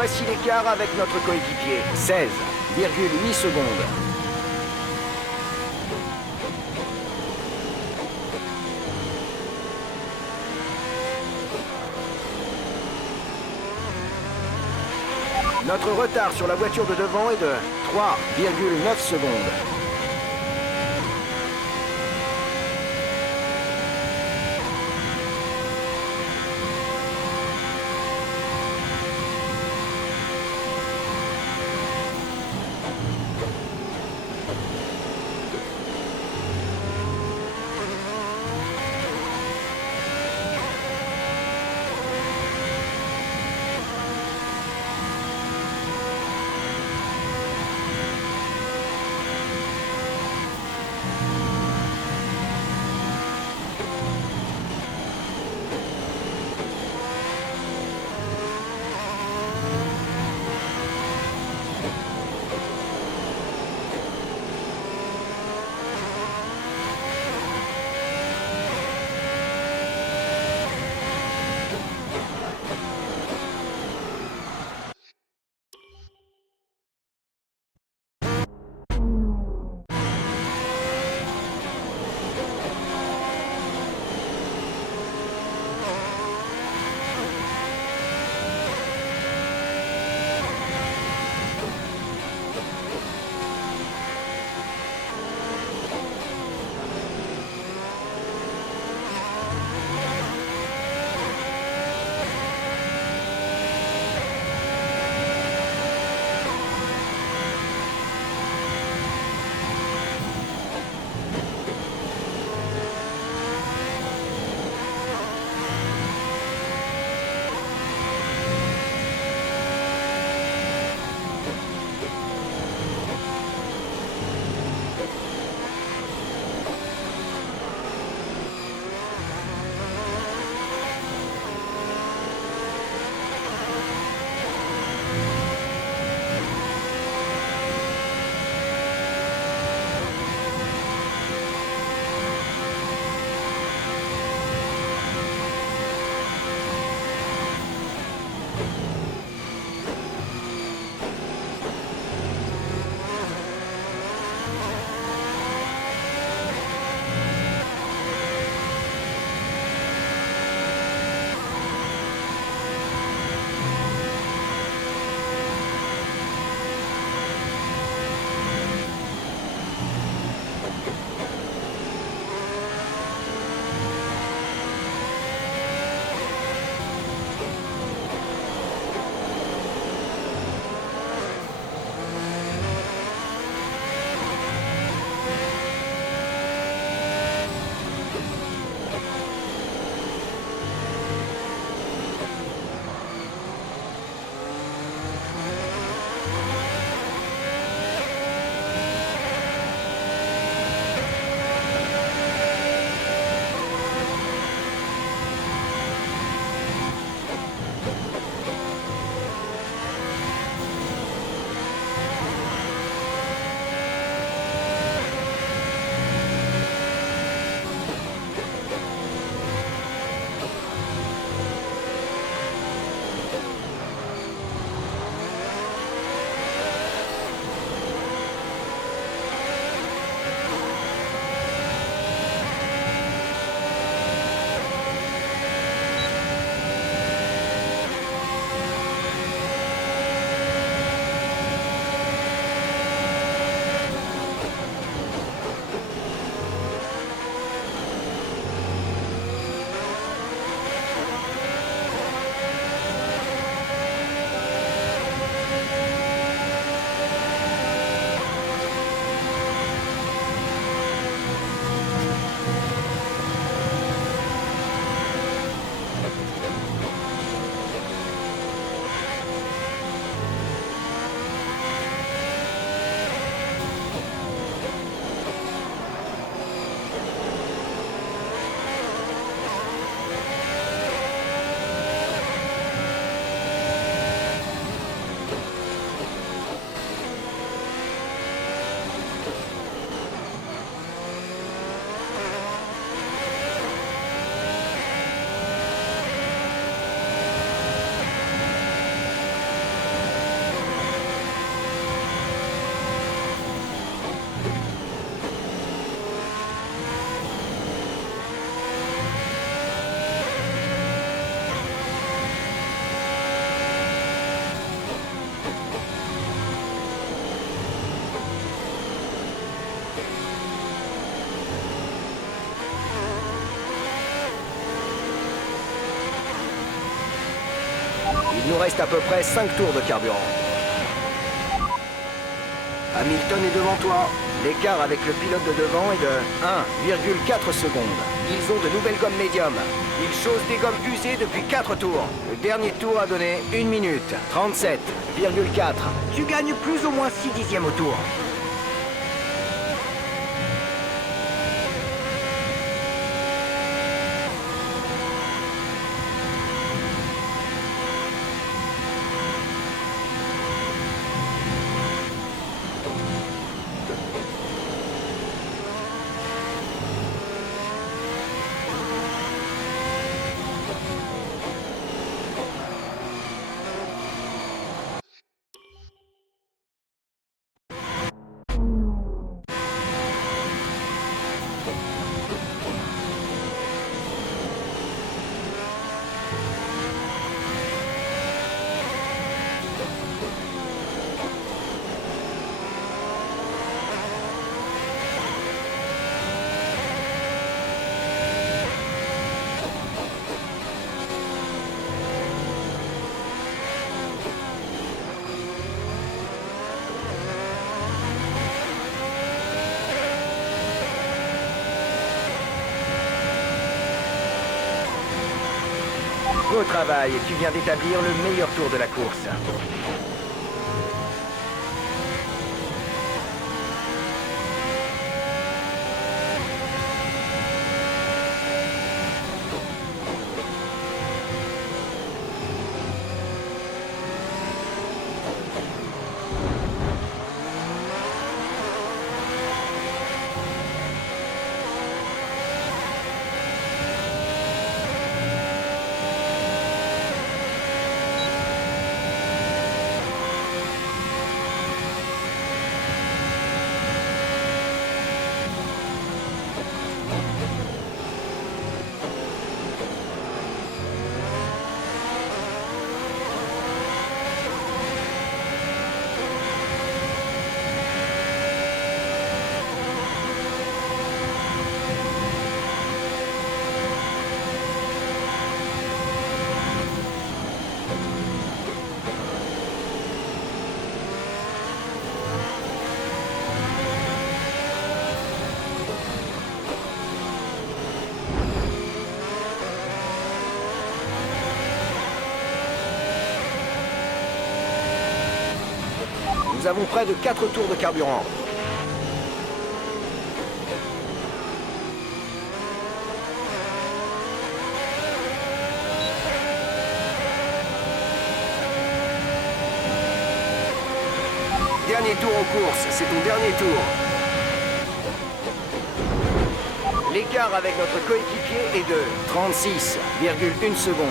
Voici l'écart avec notre coéquipier, 16,8 secondes. Notre retard sur la voiture de devant est de 3,9 secondes. Il nous reste à peu près 5 tours de carburant. Hamilton est devant toi. L'écart avec le pilote de devant est de 1,4 secondes. Ils ont de nouvelles gommes médium. Ils chaussent des gommes usées depuis 4 tours. Le dernier tour a donné 1 minute 37,4. Tu gagnes plus ou moins 6 dixièmes au tour. Beau travail, tu viens d'établir le meilleur tour de la course. Nous avons près de 4 tours de carburant. Dernier tour en course, c'est ton dernier tour. L'écart avec notre coéquipier est de 36,1 secondes.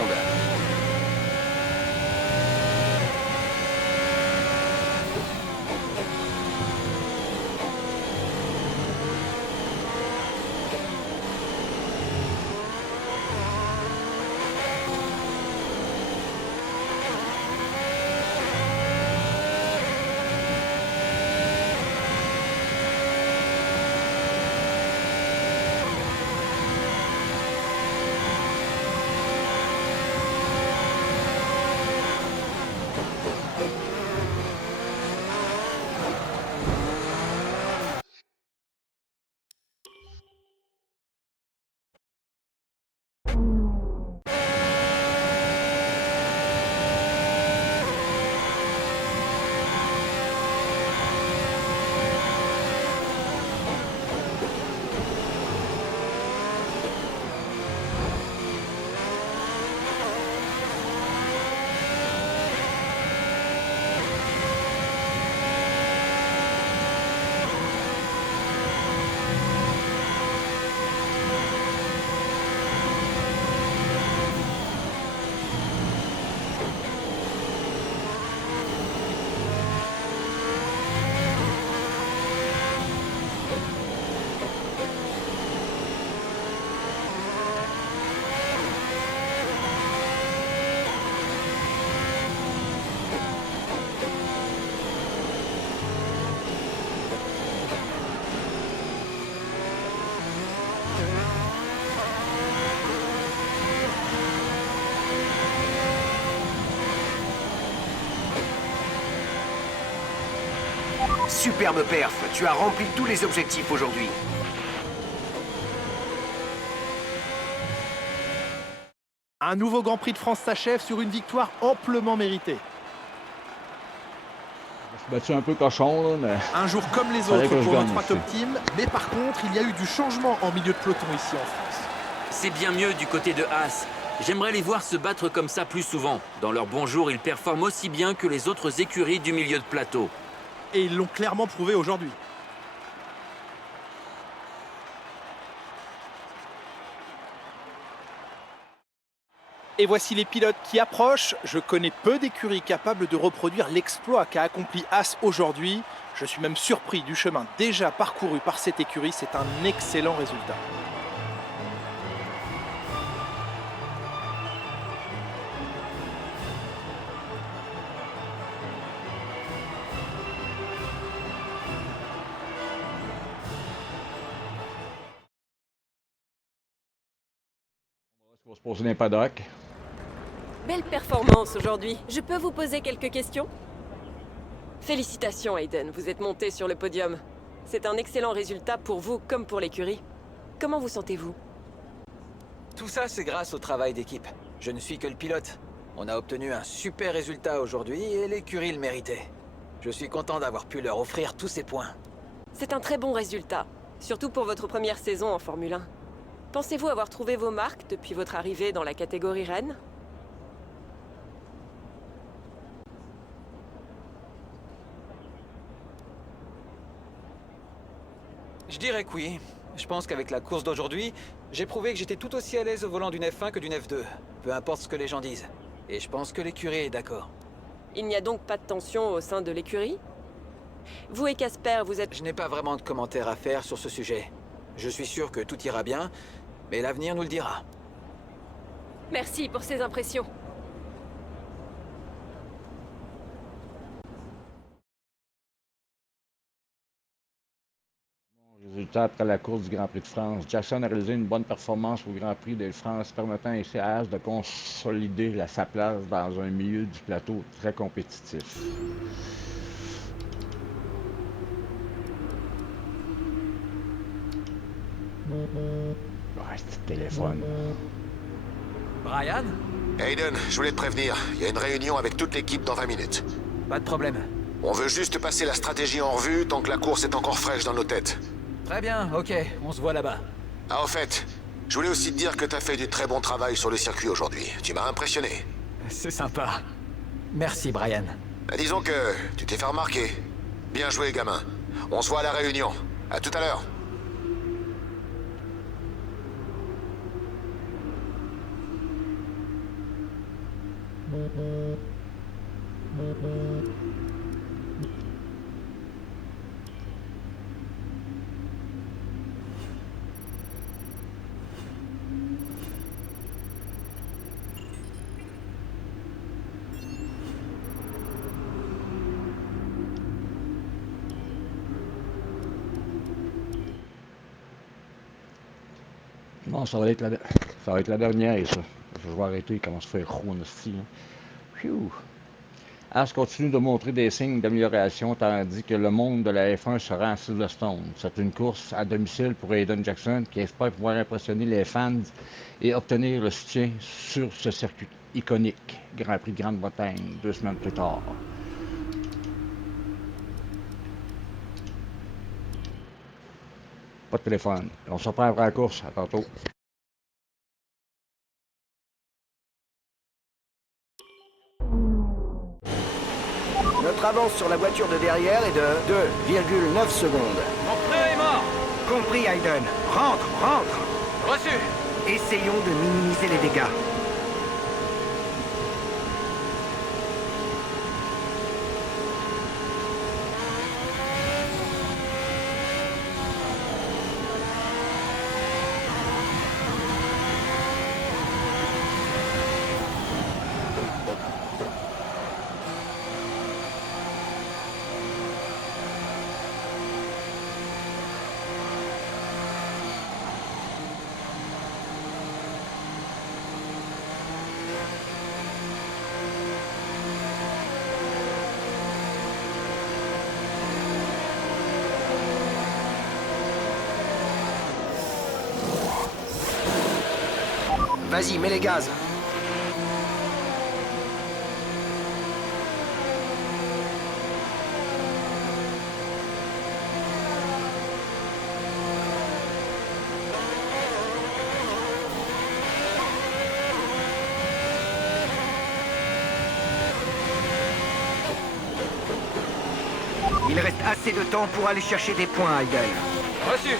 superbe perf. Tu as rempli tous les objectifs aujourd'hui. Un nouveau Grand Prix de France s'achève sur une victoire amplement méritée. Je suis battu un peu cochon, là, mais... Un jour comme les autres pour nos 3 top teams, mais par contre, il y a eu du changement en milieu de peloton ici en France. C'est bien mieux du côté de Haas. J'aimerais les voir se battre comme ça plus souvent. Dans leur bon jour, ils performent aussi bien que les autres écuries du milieu de plateau. Et ils l'ont clairement prouvé aujourd'hui. Et voici les pilotes qui approchent. Je connais peu d'écuries capables de reproduire l'exploit qu'a accompli Haas aujourd'hui. Je suis même surpris du chemin déjà parcouru par cette écurie. C'est un excellent résultat. On va se poser dans les paddocks. Belle performance aujourd'hui. Je peux vous poser quelques questions? Félicitations, Hayden. Vous êtes monté sur le podium. C'est un excellent résultat pour vous comme pour l'écurie. Comment vous sentez-vous? Tout ça, c'est grâce au travail d'équipe. Je ne suis que le pilote. On a obtenu un super résultat aujourd'hui et l'écurie le méritait. Je suis content d'avoir pu leur offrir tous ces points. C'est un très bon résultat, surtout pour votre première saison en Formule 1. Pensez-vous avoir trouvé vos marques depuis votre arrivée dans la catégorie Rennes? Je dirais que oui. Je pense qu'avec la course d'aujourd'hui, j'ai prouvé que j'étais tout aussi à l'aise au volant d'une F1 que d'une F2. Peu importe ce que les gens disent. Et je pense que l'écurie est d'accord. Il n'y a donc pas de tension au sein de l'écurie? Vous et Casper, vous êtes... Je n'ai pas vraiment de commentaires à faire sur ce sujet. Je suis sûr que tout ira bien, mais l'avenir nous le dira. Merci pour ces impressions. Résultat après la course du Grand Prix de France. Jackson a réalisé une bonne performance au Grand Prix de France, permettant ainsi à Haas de consolider sa place dans un milieu du plateau très compétitif. Ouais, c'est le téléphone. Brian? Hayden, je voulais te prévenir. Il y a une réunion avec toute l'équipe dans 20 minutes. Pas de problème. On veut juste passer la stratégie en revue tant que la course est encore fraîche dans nos têtes. Très bien, ok. On se voit là-bas. Ah, au fait, je voulais aussi te dire que t'as fait du très bon travail sur le circuit aujourd'hui. Tu m'as impressionné. C'est sympa. Merci, Brian. Disons que tu t'es fait remarquer. Bien joué, gamin. On se voit à la réunion. À tout à l'heure. Non, ça va être la dernière, ça. Je vais arrêter, il commence à faire chaud en esti. Haas continue de montrer des signes d'amélioration, tandis que le monde de la F1 se rend à Silverstone. C'est une course à domicile pour Hayden Jackson, qui espère pouvoir impressionner les fans et obtenir le soutien sur ce circuit iconique. Grand Prix de Grande-Bretagne, 2 semaines plus tard. Pas de téléphone. On se reprend après la course. À tantôt. Notre avance sur la voiture de derrière est de 2,9 secondes. Mon pneu est mort. Compris, Hayden. Rentre, rentre. Reçu. Essayons de minimiser les dégâts. Vas-y, mets les gaz. Il reste assez de temps pour aller chercher des points, Aiden. Reçu.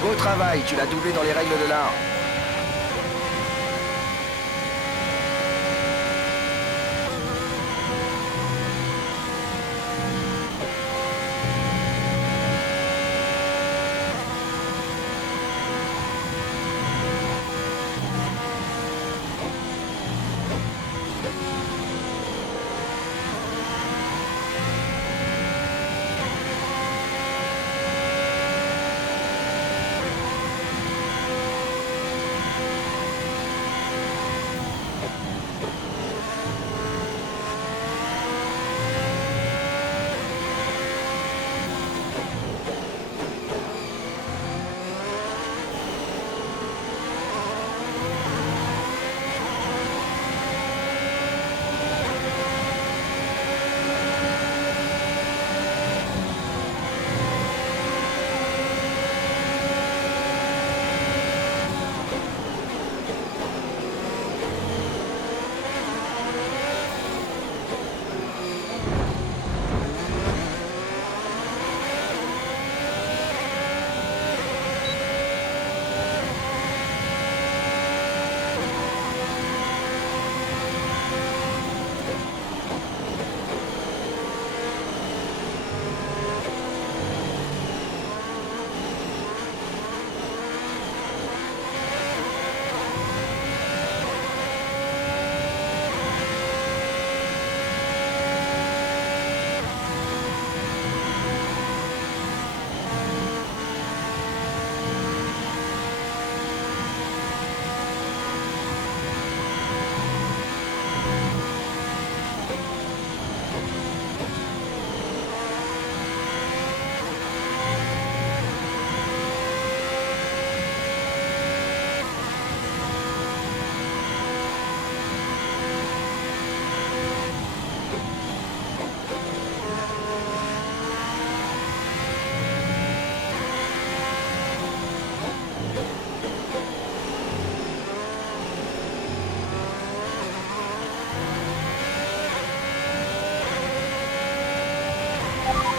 Beau travail, tu l'as doublé dans les règles de l'art.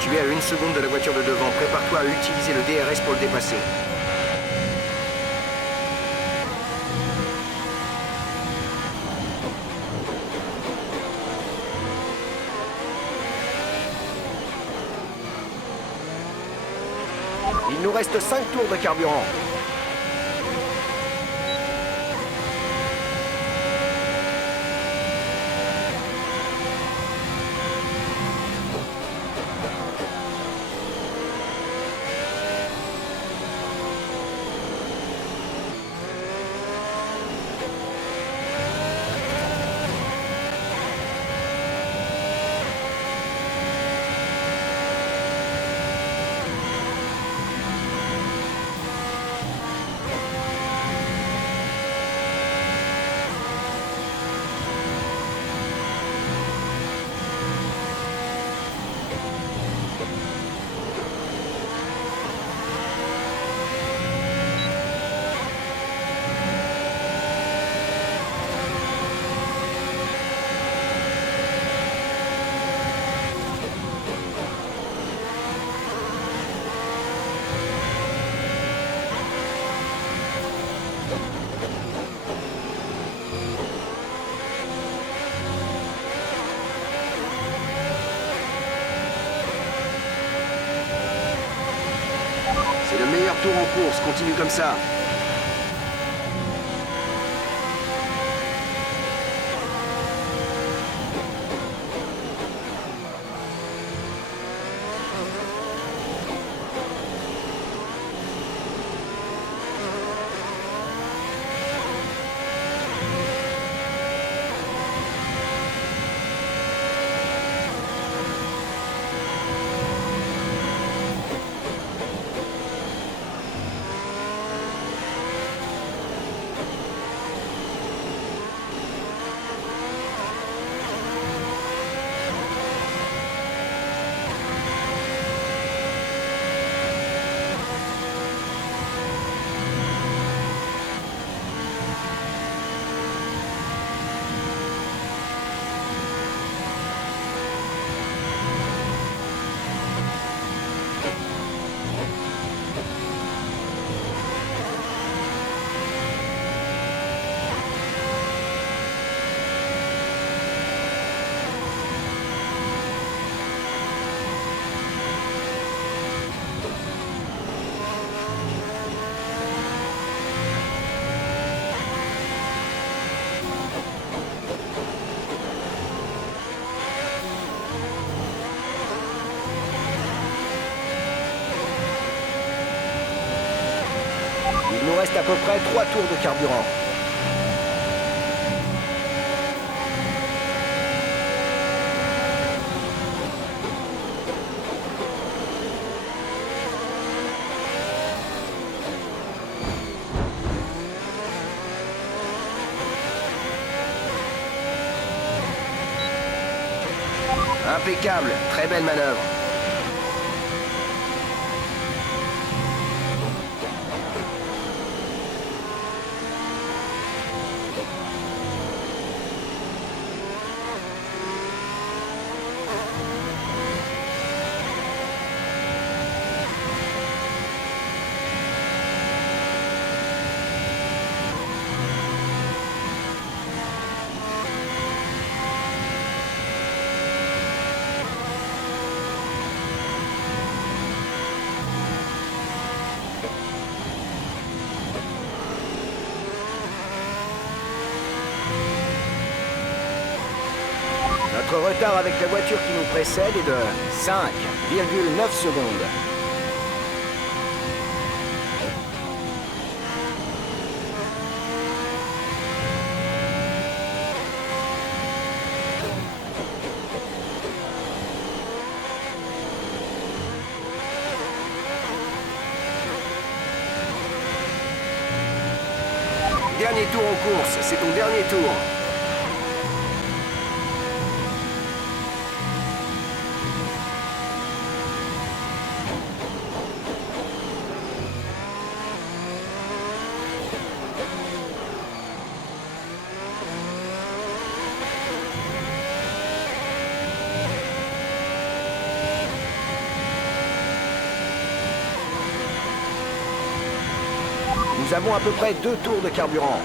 Tu es à 1 seconde de la voiture de devant. Prépare-toi à utiliser le DRS pour le dépasser. Il nous reste 5 tours de carburant. C'est le meilleur tour en course, continue comme ça. Il nous reste à peu près 3 tours de carburant. Impeccable, très belle manœuvre. Notre retard avec la voiture qui nous précède est de 5,9 secondes. Dernier tour en course, c'est ton dernier tour. Nous avons à peu près 2 tours de carburant.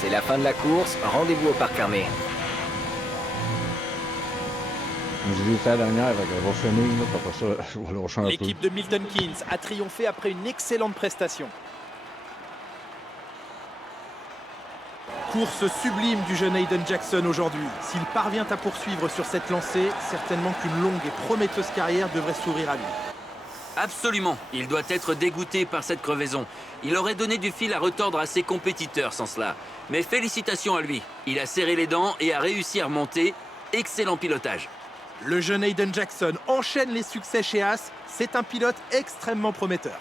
C'est la fin de la course, rendez-vous au parc fermé. Je l'ai fait la dernière, avec un finir, après ça, je vais lâcher un peu. L'équipe de Milton Keynes a triomphé après une excellente prestation. Course sublime du jeune Hayden Jackson aujourd'hui. S'il parvient à poursuivre sur cette lancée, certainement qu'une longue et prometteuse carrière devrait s'ouvrir à lui. Absolument, il doit être dégoûté par cette crevaison. Il aurait donné du fil à retordre à ses compétiteurs sans cela. Mais félicitations à lui, il a serré les dents et a réussi à remonter. Excellent pilotage. Le jeune Hayden Jackson enchaîne les succès chez Haas. C'est un pilote extrêmement prometteur.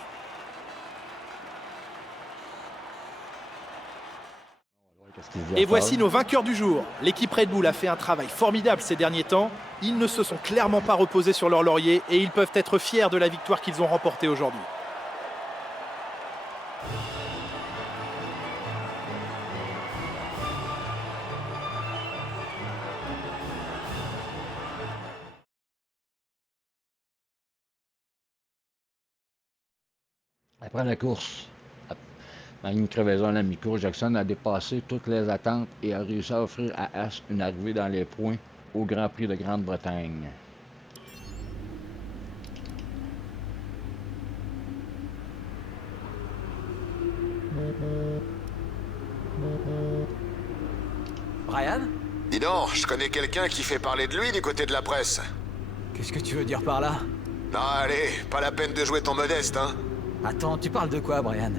Et voici nos vainqueurs du jour. L'équipe Red Bull a fait un travail formidable ces derniers temps. Ils ne se sont clairement pas reposés sur leur laurier et ils peuvent être fiers de la victoire qu'ils ont remportée aujourd'hui. Après la course, dans une crevaison à la mi-course, Jackson a dépassé toutes les attentes et a réussi à offrir à Haas une arrivée dans les points au Grand Prix de Grande-Bretagne. Brian? Dis donc, je connais quelqu'un qui fait parler de lui du côté de la presse. Qu'est-ce que tu veux dire par là? Non, allez, pas la peine de jouer ton modeste, hein. Attends, tu parles de quoi, Brian?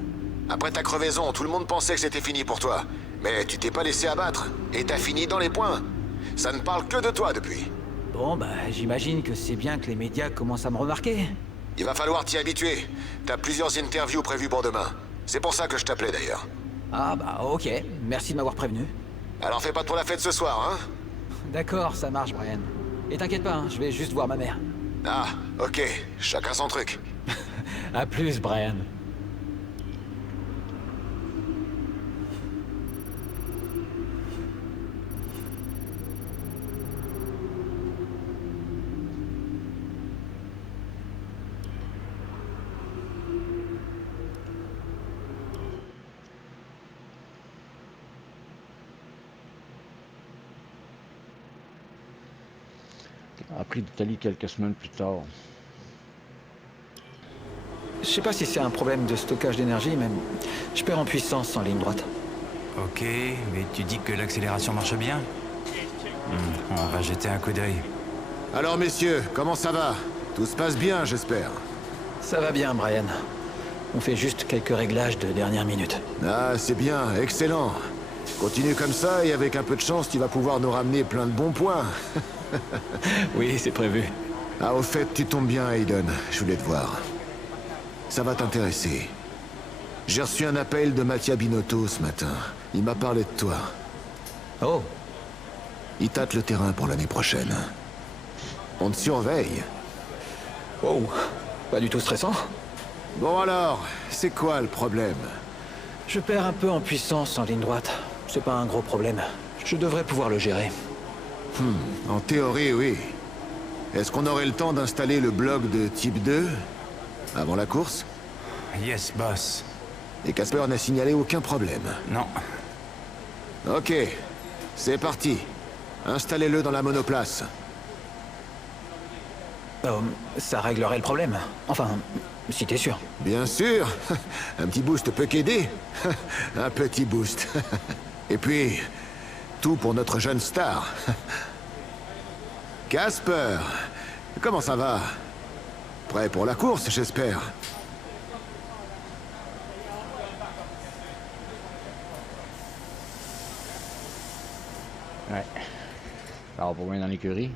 Après ta crevaison, tout le monde pensait que c'était fini pour toi. Mais tu t'es pas laissé abattre, et t'as fini dans les points. Ça ne parle que de toi depuis. Bon, bah, j'imagine que c'est bien que les médias commencent à me remarquer. Il va falloir t'y habituer. T'as plusieurs interviews prévues pour demain. C'est pour ça que je t'appelais d'ailleurs. Ah bah, ok. Merci de m'avoir prévenu. Alors fais pas trop la fête ce soir, hein? D'accord, ça marche, Brian. Et t'inquiète pas, hein, je vais juste voir ma mère. Ah, ok. Chacun son truc. À plus, Brian. Grand Prix d'Italie quelques semaines plus tard. Je sais pas si c'est un problème de stockage d'énergie, mais je perds en puissance en ligne droite. Ok, mais tu dis que l'accélération marche bien? On va jeter un coup d'œil. Alors messieurs, comment ça va? Tout se passe bien, j'espère. Ça va bien, Brian. On fait juste quelques réglages de dernière minute. Ah, c'est bien, excellent. Continue comme ça et avec un peu de chance, tu vas pouvoir nous ramener plein de bons points. Oui, c'est prévu. Ah, au fait, tu tombes bien, Hayden. Je voulais te voir. Ça va t'intéresser. J'ai reçu un appel de Mattia Binotto ce matin. Il m'a parlé de toi. Oh. Il tâte le terrain pour l'année prochaine. On te surveille. Oh, pas du tout stressant. Bon alors, c'est quoi le problème? Je perds un peu en puissance en ligne droite. C'est pas un gros problème. Je devrais pouvoir le gérer. En théorie, oui. Est-ce qu'on aurait le temps d'installer le bloc de type 2 avant la course? Yes, boss. Et Casper n'a signalé aucun problème. Non. Ok, c'est parti. Installez-le dans la monoplace. Ça réglerait le problème. Enfin, Si t'es sûr. Bien sûr. Un petit boost peut qu'aider. Un petit boost. Et puis, tout pour notre jeune star. Casper, comment ça va? Prêt pour la course, j'espère. Ouais. Ça va pas bien dans l'écurie.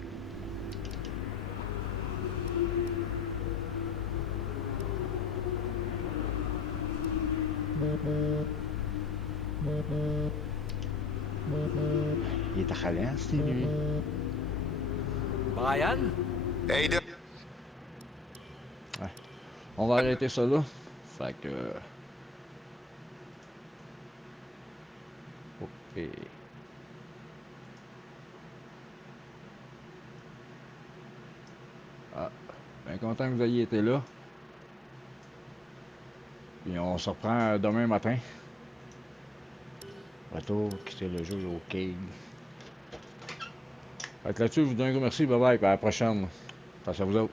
Il est à Rallian, c'est lui. Brian? Aiden. Ouais. On va arrêter ça là. Fait que... Ok. Ah. Bien content que vous ayez été là. Puis on se reprend demain matin. Retour, quitter le jeu au Cage. Fait que là-dessus, je vous donne un gros merci. Bye bye. À la prochaine. Face à vous autres.